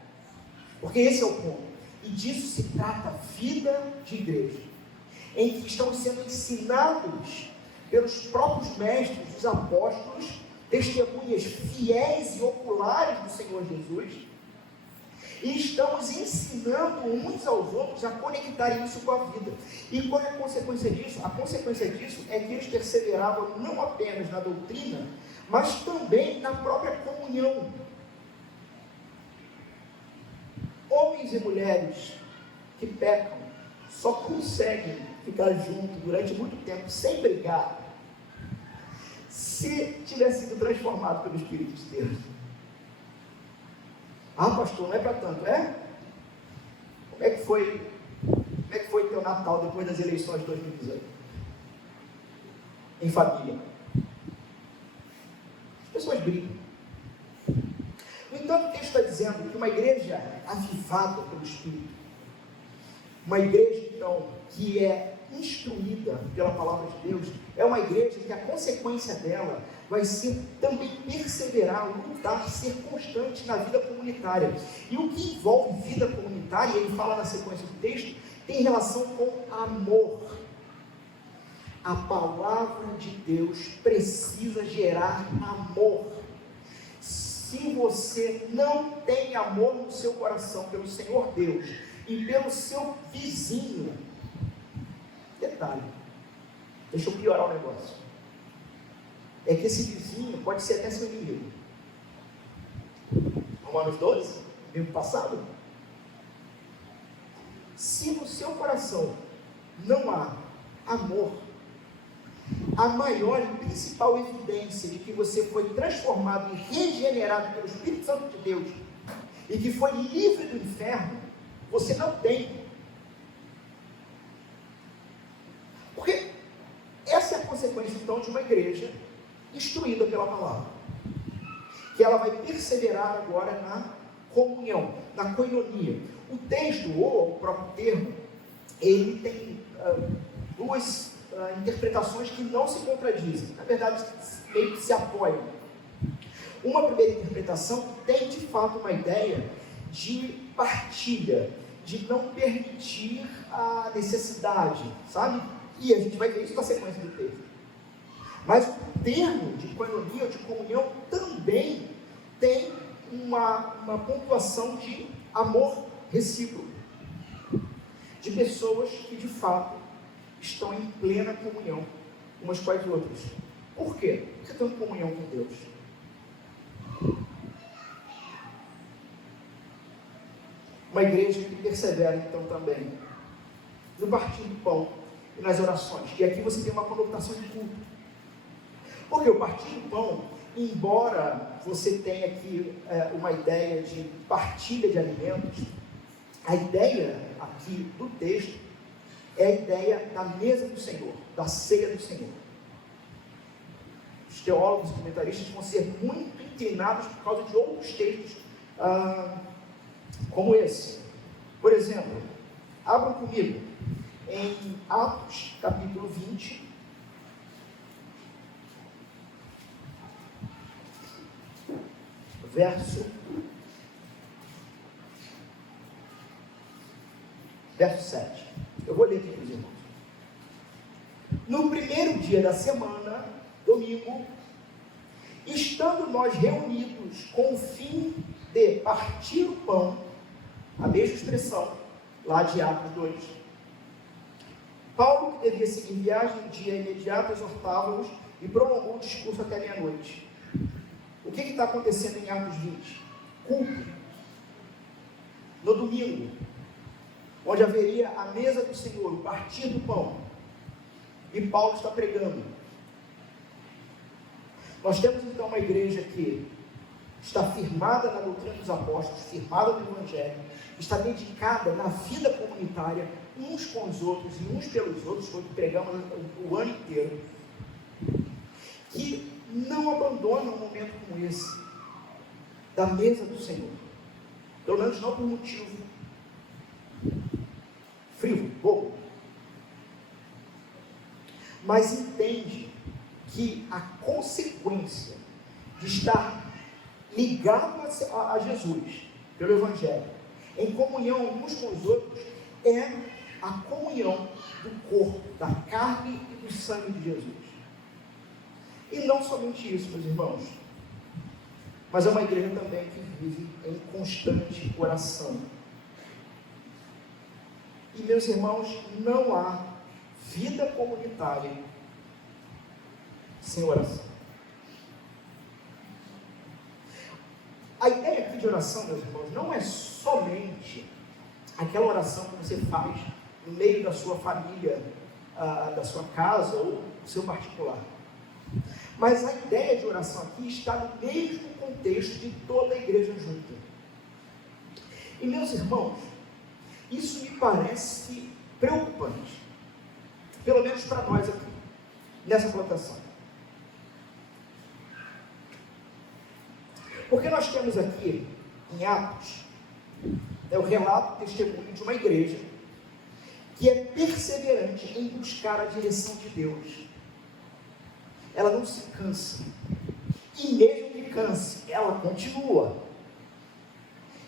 Porque esse é o ponto. E disso se trata a vida de igreja, em que estão sendo ensinados pelos próprios mestres, os apóstolos, testemunhas fiéis e oculares do Senhor Jesus, e estamos ensinando uns aos outros a conectarem isso com a vida. E qual é a consequência disso? A consequência disso é que eles perseveravam não apenas na doutrina, mas também na própria comunhão. Homens e mulheres que pecam só conseguem ficar juntos durante muito tempo sem brigar se tiver sido transformado pelo Espírito de Deus. Ah, pastor, não é para tanto, é? Como é que foi Como é que foi teu Natal depois das eleições de 2018? Em família. As pessoas brigam. No entanto, o texto está dizendo que uma igreja avivada pelo Espírito, uma igreja, então, que é instruída pela palavra de Deus, é uma igreja que a consequência dela vai ser também perseverar, lutar, ser constante na vida comunitária. E o que envolve vida comunitária, ele fala na sequência do texto, tem relação com amor. A palavra de Deus precisa gerar amor. Se você não tem amor no seu coração pelo Senhor Deus e pelo seu vizinho, detalhe, deixa eu piorar o negócio, é que esse vizinho pode ser até seu inimigo. Romanos 12, domingo passado. Se no seu coração não há amor, a maior e principal evidência de que você foi transformado e regenerado pelo Espírito Santo de Deus e que foi livre do inferno, você não tem. Porque essa é a consequência então de uma igreja instruída pela palavra, que ela vai perseverar agora na comunhão, na koinonia. O texto, ou o próprio termo, ele tem duas interpretações que não se contradizem, na verdade meio que se apoiam. Uma primeira interpretação tem de fato uma ideia de partilha, de não permitir a necessidade, sabe? E a gente vai ver isso na sequência do texto. Mas o termo de koinonia ou de comunhão também tem uma pontuação de amor recíproco, de pessoas que de fato estão em plena comunhão umas com as outras. Por quê? Porque estão em comunhão com Deus. Uma igreja que persevera então também no partir do pão e nas orações. E aqui você tem uma conotação de culto. Porque o partir do pão, embora você tenha aqui uma ideia de partilha de alimentos, a ideia aqui do texto é a ideia da mesa do Senhor, da ceia do Senhor. Os teólogos e comentaristas vão ser muito inclinados por causa de outros textos como esse. Por exemplo, abram comigo em Atos capítulo 20, verso 7. Eu vou ler aqui para os irmãos. No primeiro dia da semana, domingo, estando nós reunidos com o fim de partir o pão, a mesma expressão, lá de Atos 2, Paulo, que devia seguir viagem no dia imediato, exortava-os e prolongou o discurso até meia-noite. O que está acontecendo em Atos 20? Culto. No domingo, onde haveria a mesa do Senhor, o partir do pão, e Paulo está pregando. Nós temos então uma igreja que está firmada na doutrina dos apóstolos, firmada no Evangelho, está dedicada na vida comunitária, uns com os outros e uns pelos outros, foi o que pregamos o ano inteiro, que não abandona um momento como esse, da mesa do Senhor, pelo menos não por motivo frívolo, bobo, mas entende que a consequência de estar ligado a Jesus, pelo Evangelho, em comunhão uns com os outros, é a comunhão do corpo, da carne e do sangue de Jesus. E não somente isso, meus irmãos, mas é uma igreja também que vive em constante oração. E, meus irmãos, não há vida comunitária sem oração. A ideia aqui de oração, meus irmãos, não é somente aquela oração que você faz no meio da sua família, da sua casa ou do seu particular. Mas a ideia de oração aqui está no mesmo contexto de toda a igreja junta. E, meus irmãos, isso me parece preocupante, pelo menos para nós aqui, nessa plantação. Porque nós temos aqui, em Atos, o relato, o testemunho de uma igreja que é perseverante em buscar a direção de Deus. Ela não se cansa, e mesmo que canse, ela continua.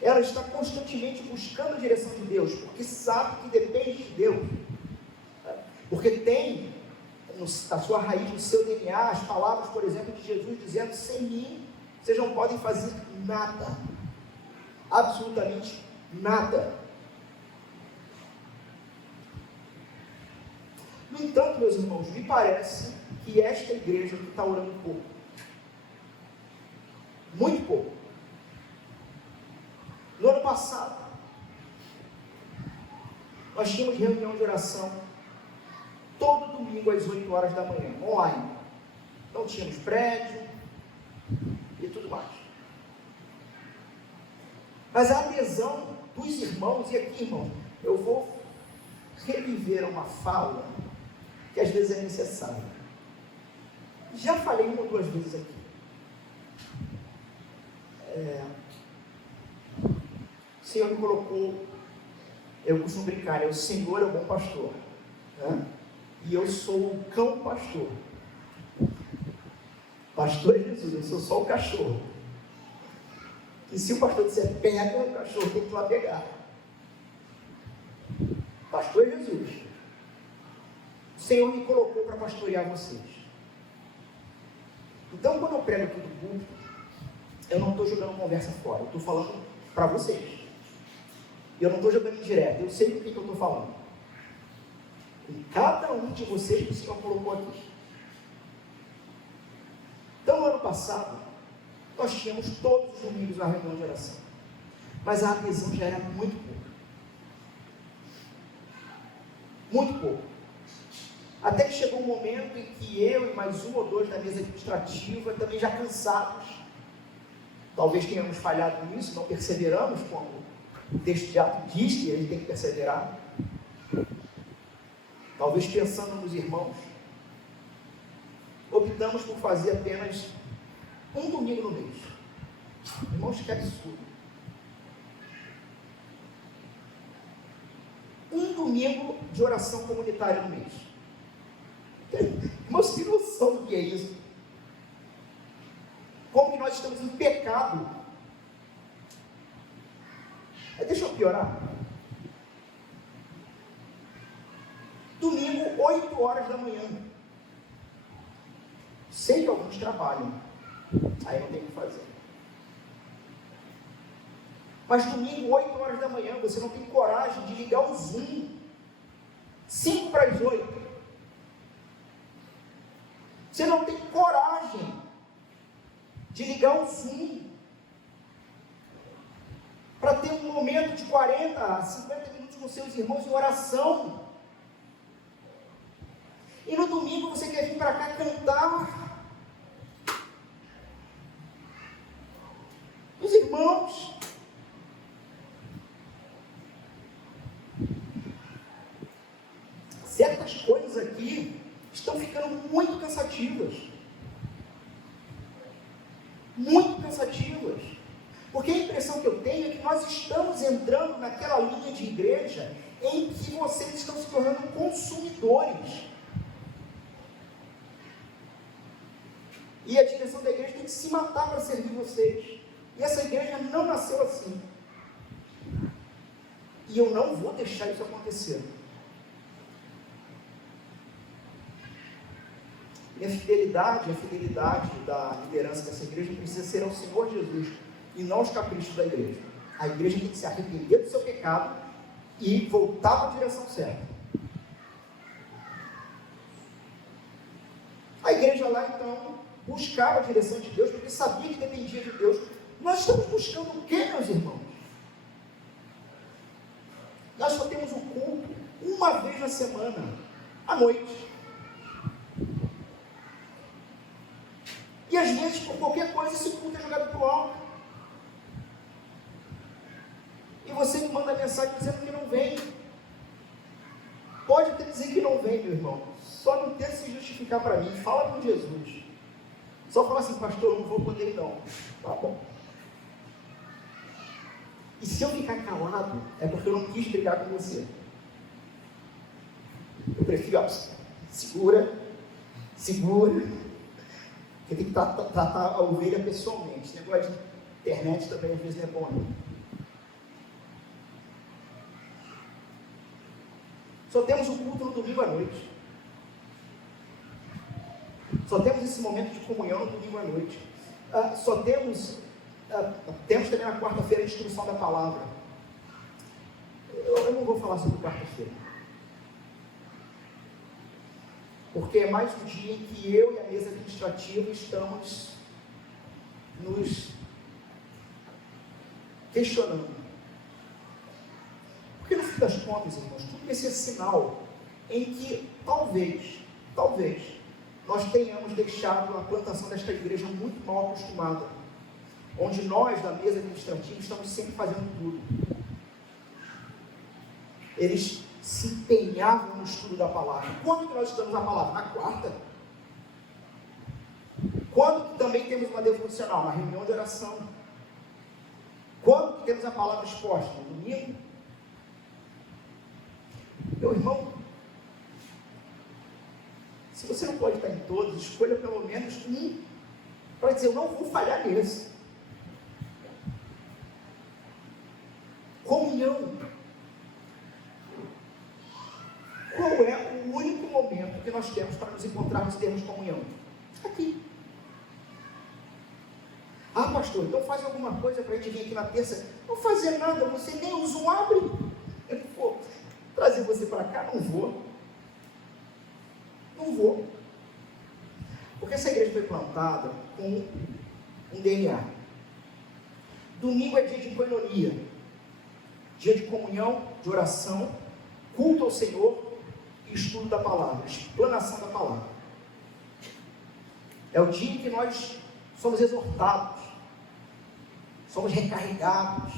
Ela está constantemente buscando a direção de Deus, porque sabe que depende de Deus, porque tem na sua raiz, no seu DNA, as palavras, por exemplo, de Jesus dizendo: sem mim, vocês não podem fazer nada, absolutamente nada. No entanto, meus irmãos, me parece que esta igreja está orando pouco, muito pouco. No ano passado, nós tínhamos reunião de oração todo domingo às 8 horas da manhã, online. Não tínhamos prédio e tudo mais. Mas a adesão dos irmãos, e aqui, irmão, eu vou reviver uma fala que às vezes é necessária. Já falei uma ou duas vezes aqui. O Senhor me colocou, eu costumo brincar, o Senhor é o bom pastor, né? E eu sou o cão pastor. Pastor é Jesus, eu sou só o cachorro. E se o pastor disser pega, o cachorro tem que ir lá pegar. Pastor é Jesus. O Senhor me colocou para pastorear vocês. Então, quando eu prego aqui no púlpito, eu não estou jogando conversa fora, eu estou falando para vocês. Eu não estou jogando indireto, eu sei do que eu estou falando. E cada um de vocês que o Senhor colocou aqui. Então, no ano passado, nós tínhamos todos os domingos a reunião de oração, mas a adesão já era muito pouco. Muito pouco. Até que chegou um momento em que eu e mais um ou dois da mesa administrativa, também já cansados, talvez tenhamos falhado nisso, não perseveramos, como o texto de Atos diz que a gente tem que perseverar. Talvez pensando nos irmãos, optamos por fazer apenas um domingo no mês. Irmãos, que absurdo. Um domingo de oração comunitária no mês. Irmãos, que noção do que é isso? Como que nós estamos em pecado? Deixa eu piorar. Domingo, 8 horas da manhã. Sei que alguns trabalham, aí não tem o que fazer. Mas domingo, 8 horas da manhã, você não tem coragem de ligar o Zoom. 5 para as 8. Você não tem coragem de ligar o Zoom para ter um momento de 40 a 50 minutos com seus irmãos em oração. E no domingo você quer vir para cá cantar. Os irmãos, certas coisas aqui estão ficando muito cansativas. Muito cansativas. Porque a impressão que eu tenho é que nós estamos entrando naquela linha de igreja em que vocês estão se tornando consumidores. E a direção da igreja tem que se matar para servir vocês. E essa igreja não nasceu assim. E eu não vou deixar isso acontecer. E a fidelidade da liderança dessa igreja precisa ser ao Senhor Jesus e não aos caprichos da igreja. A igreja tem que se arrepender do seu pecado e voltar para a direção certa. A igreja lá então buscava a direção de Deus porque sabia que dependia de Deus. Nós estamos buscando o que, meus irmãos? Nós só temos um culto uma vez na semana, à noite. E às vezes, por qualquer coisa, esse culto é jogado para o alto. E você me manda mensagem dizendo que não vem. justificar para mim, fala com Jesus. Só fala assim, pastor, eu não vou poder ir não. Tá bom. E se eu ficar calado, é porque eu não quis brigar com você. Eu prefiro, ó, segura, porque tem que tratar a ovelha pessoalmente. Esse negócio de internet também às vezes não é bom, né? Só temos o culto no domingo à noite. Só temos esse momento de comunhão no domingo à noite. Temos também na quarta-feira a instrução da palavra. Eu não vou falar sobre quarta-feira, porque é mais um dia em que eu e a mesa administrativa estamos nos questionando. Porque no fim das contas, irmãos, tudo isso é sinal em que talvez, nós tenhamos deixado a plantação desta igreja muito mal acostumada, onde nós da mesa administrativa estamos sempre fazendo tudo. Eles se empenhavam no estudo da palavra. Quando que nós estudamos a palavra? Na quarta. Quando que também temos uma devocional? Na reunião de oração. Quando que temos a palavra exposta? No domingo. Meu irmão, se você não pode estar em todos, escolha pelo menos um, para dizer, eu não vou falhar nesse. Comunhão. Qual é o único momento que nós temos para nos encontrarmos e termos comunhão? Aqui. Ah, pastor, então faz alguma coisa para a gente vir aqui na terça. Não fazer nada, você nem o Zoom abre. Eu vou trazer você para cá? Não vou. Porque essa igreja foi plantada com um DNA. Domingo é dia de coinonia, dia de comunhão, de oração, culto ao Senhor e estudo da palavra, explanação da palavra. É o dia em que nós somos exortados, somos recarregados,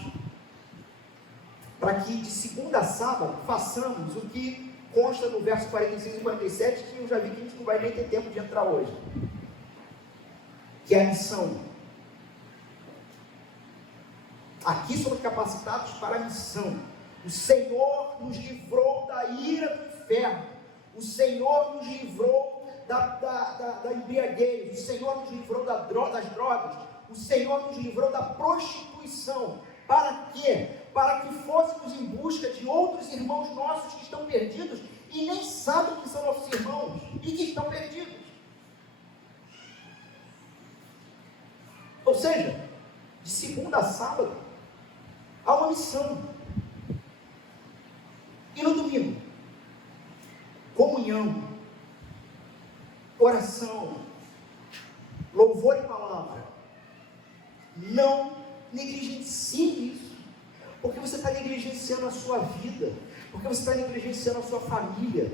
para que de segunda a sábado façamos o que consta no verso 46 e 47, que eu já vi que a gente não vai nem ter tempo de entrar hoje, que é a missão. Aqui somos capacitados para a missão. O Senhor nos livrou da ira do inferno, o Senhor nos livrou da embriaguez, o Senhor nos livrou das drogas, o Senhor nos livrou da prostituição. Para quê? Para que fôssemos em busca de outros irmãos nossos que estão perdidos e nem sabem que são nossos irmãos e que estão perdidos. Ou seja, de segunda a sábado há uma missão. E no domingo, comunhão, oração, louvor e palavra. Não negligencie isso, porque você está negligenciando a sua vida, porque você está negligenciando a sua família,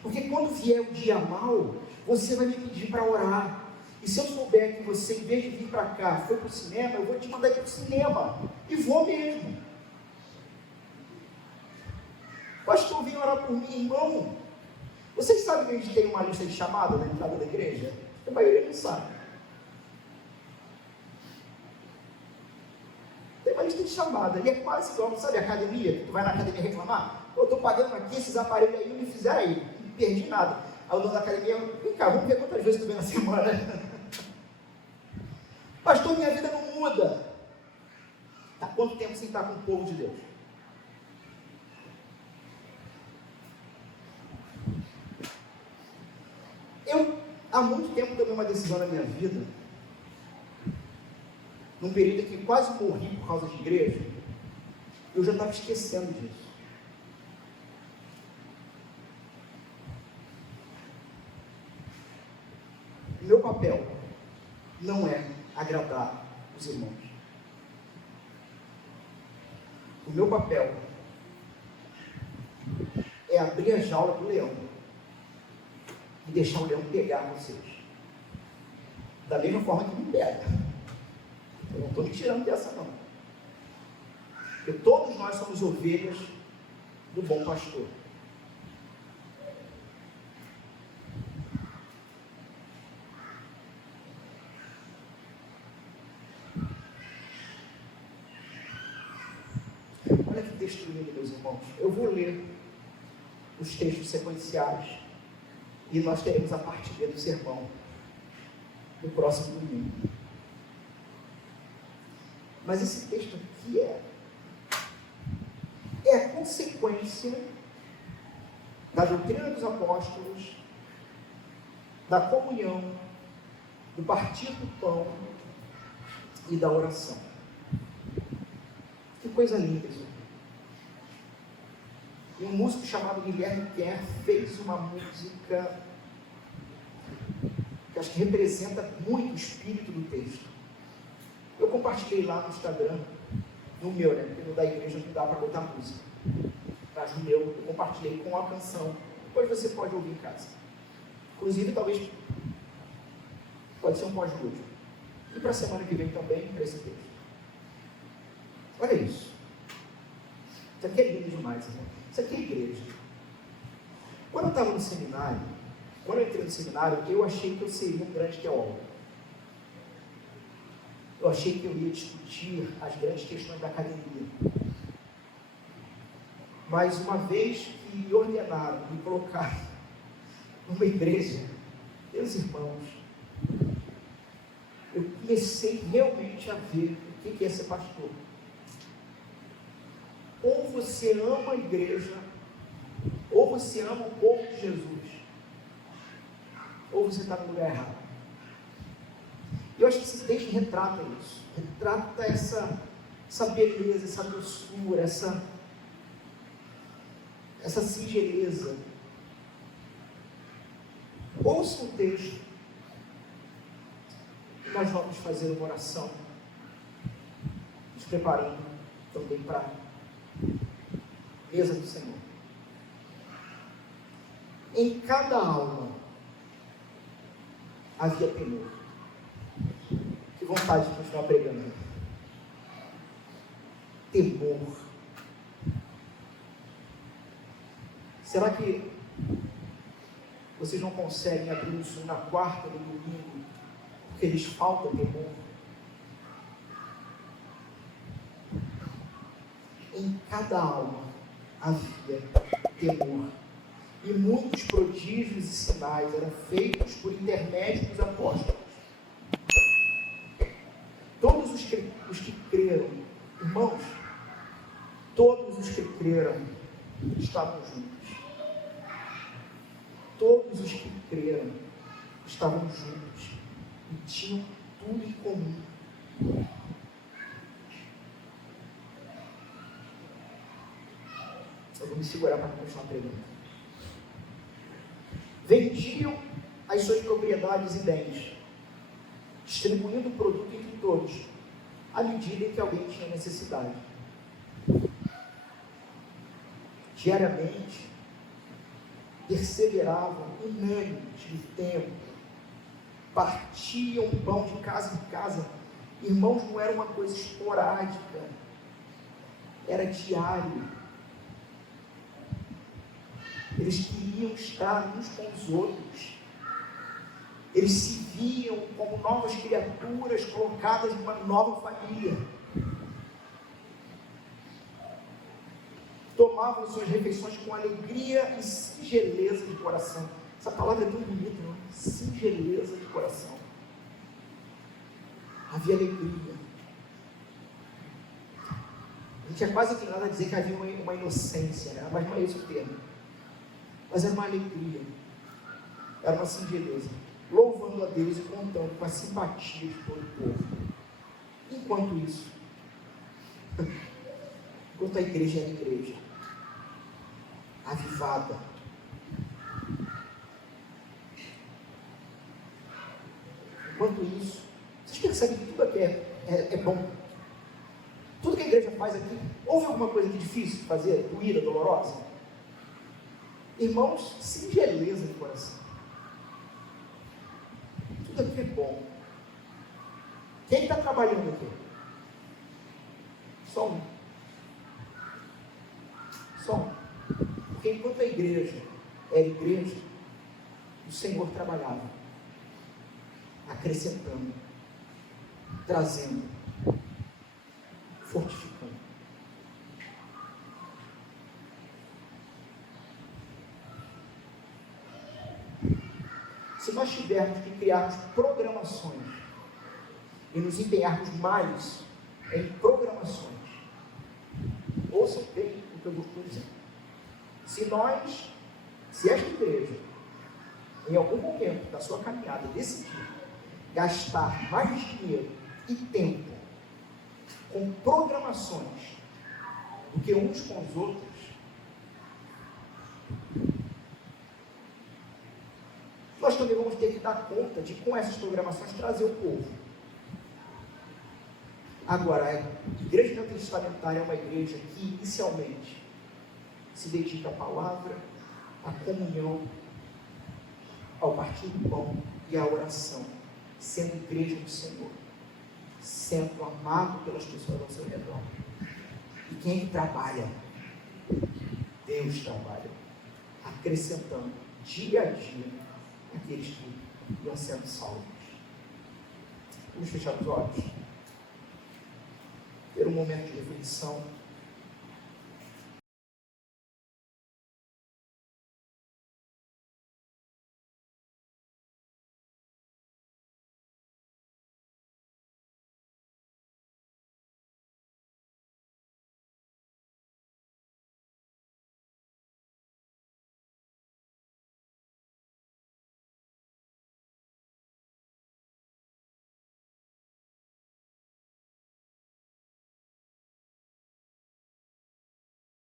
porque quando vier o dia mau, você vai me pedir para orar, e se eu souber que você, em vez de vir para cá, foi para o cinema, eu vou te mandar ir para o cinema, e vou mesmo. Pastor, vem orar por mim, irmão. Vocês sabem que a gente tem uma lista de chamada na entrada da igreja? A maioria não sabe. Tem uma lista de chamada, e é quase igual, sabe a academia? Tu vai na academia reclamar? Eu estou pagando aqui, esses aparelhos aí, não me fizeram aí, não perdi nada. Aí o dono da academia, vem cá, vamos ver quantas vezes tu vem na semana. Pastor, minha vida não muda. Há quanto tempo sem estar com o povo de Deus? Eu, há muito tempo, tomei uma decisão na minha vida, num período em que quase morri por causa de igreja, eu já estava esquecendo disso. O meu papel não é agradar os irmãos. O meu papel é abrir a jaula do leão e deixar o leão pegar vocês. Da mesma forma que me pega. Eu não estou me tirando dessa não. Porque todos nós somos ovelhas do bom pastor. texto lindo, meus irmãos. Eu vou ler os textos sequenciais e nós teremos a parte B do sermão no próximo domingo. Mas esse texto aqui é a consequência da doutrina dos apóstolos, da comunhão, do partir do pão e da oração. Que coisa linda isso. E um músico chamado Guilherme Kerr fez uma música que acho que representa muito o espírito do texto. Eu compartilhei lá no Instagram, no meu, né? Porque no da igreja não dá para botar música. Mas no meu, eu compartilhei com a canção. Depois você pode ouvir em casa. Inclusive, talvez pode ser um pós-lúdio. E para a semana que vem também, para esse texto. Olha isso. Isso aqui é lindo demais, né? Isso aqui é igreja. Quando eu estava no seminário, quando eu entrei no seminário, eu achei que eu seria um grande teólogo. Eu achei que eu ia discutir as grandes questões da academia. Mas uma vez que me ordenaram, me colocaram numa igreja, meus irmãos, eu comecei realmente a ver o que é ser pastor. Ou você ama a igreja, ou você ama o povo de Jesus, ou você está no lugar errado. Eu acho que esse texto retrata isso, retrata essa beleza, essa doçura, essa singeleza. Ouça o texto, e nós vamos fazer uma oração, nos preparando também para a mesa do Senhor. Em cada alma havia temor. Que vontade de continuar pregando. Temor. Será que vocês não conseguem abrir isso na quarta do domingo porque lhes falta temor? Em cada alma havia temor. E muitos prodígios e sinais eram feitos por intermédio dos apóstolos. Todos os que creram, irmãos, todos os que creram estavam juntos. Todos os que creram estavam juntos e tinham tudo em comum. Eu vou me segurar para continuar pregando. Vendiam as suas propriedades e bens, distribuindo o produto entre todos, à medida em que alguém tinha necessidade. Diariamente, perseveravam unânimes no templo, partiam pão de casa em casa. Irmãos, não era uma coisa esporádica, era diário. Eles queriam estar uns com os outros. Eles se viam como novas criaturas colocadas em uma nova família. Tomavam suas refeições com alegria e singeleza de coração. Essa palavra é tão bonita, não é? Singeleza de coração. Havia alegria. A gente é quase inclinado a dizer que havia uma inocência, né? Mas não é esse o termo. Mas era uma alegria, era uma singeleza, louvando a Deus e contando com a simpatia de todo o povo. Enquanto isso, enquanto a igreja era igreja, avivada, enquanto isso, vocês percebem que tudo aqui é bom? Tudo que a igreja faz aqui, houve alguma coisa aqui difícil de fazer, doída, dolorosa? Irmãos, singeleza de coração. Tudo aqui é bom. Quem está trabalhando aqui? Só um. Só um. Porque enquanto a igreja era igreja, o Senhor trabalhava, acrescentando, trazendo, fortificando. Se nós tivermos que criarmos programações e nos empenharmos mais em programações, ouçam bem o que eu estou dizendo. Se esta igreja, em algum momento da sua caminhada, decidir gastar mais dinheiro e tempo com programações do que uns com os outros, nós também vamos ter que dar conta de, com essas programações, trazer o povo. Agora, a igreja neotestamentária é uma igreja que, inicialmente, se dedica à palavra, à comunhão, ao partir do pão e à oração, sendo igreja do Senhor, sendo amado pelas pessoas ao seu redor. E quem trabalha? Deus trabalha, acrescentando dia a dia aqueles que iam sendo salvos. Vamos fechar os olhos. Ter um momento de reflexão.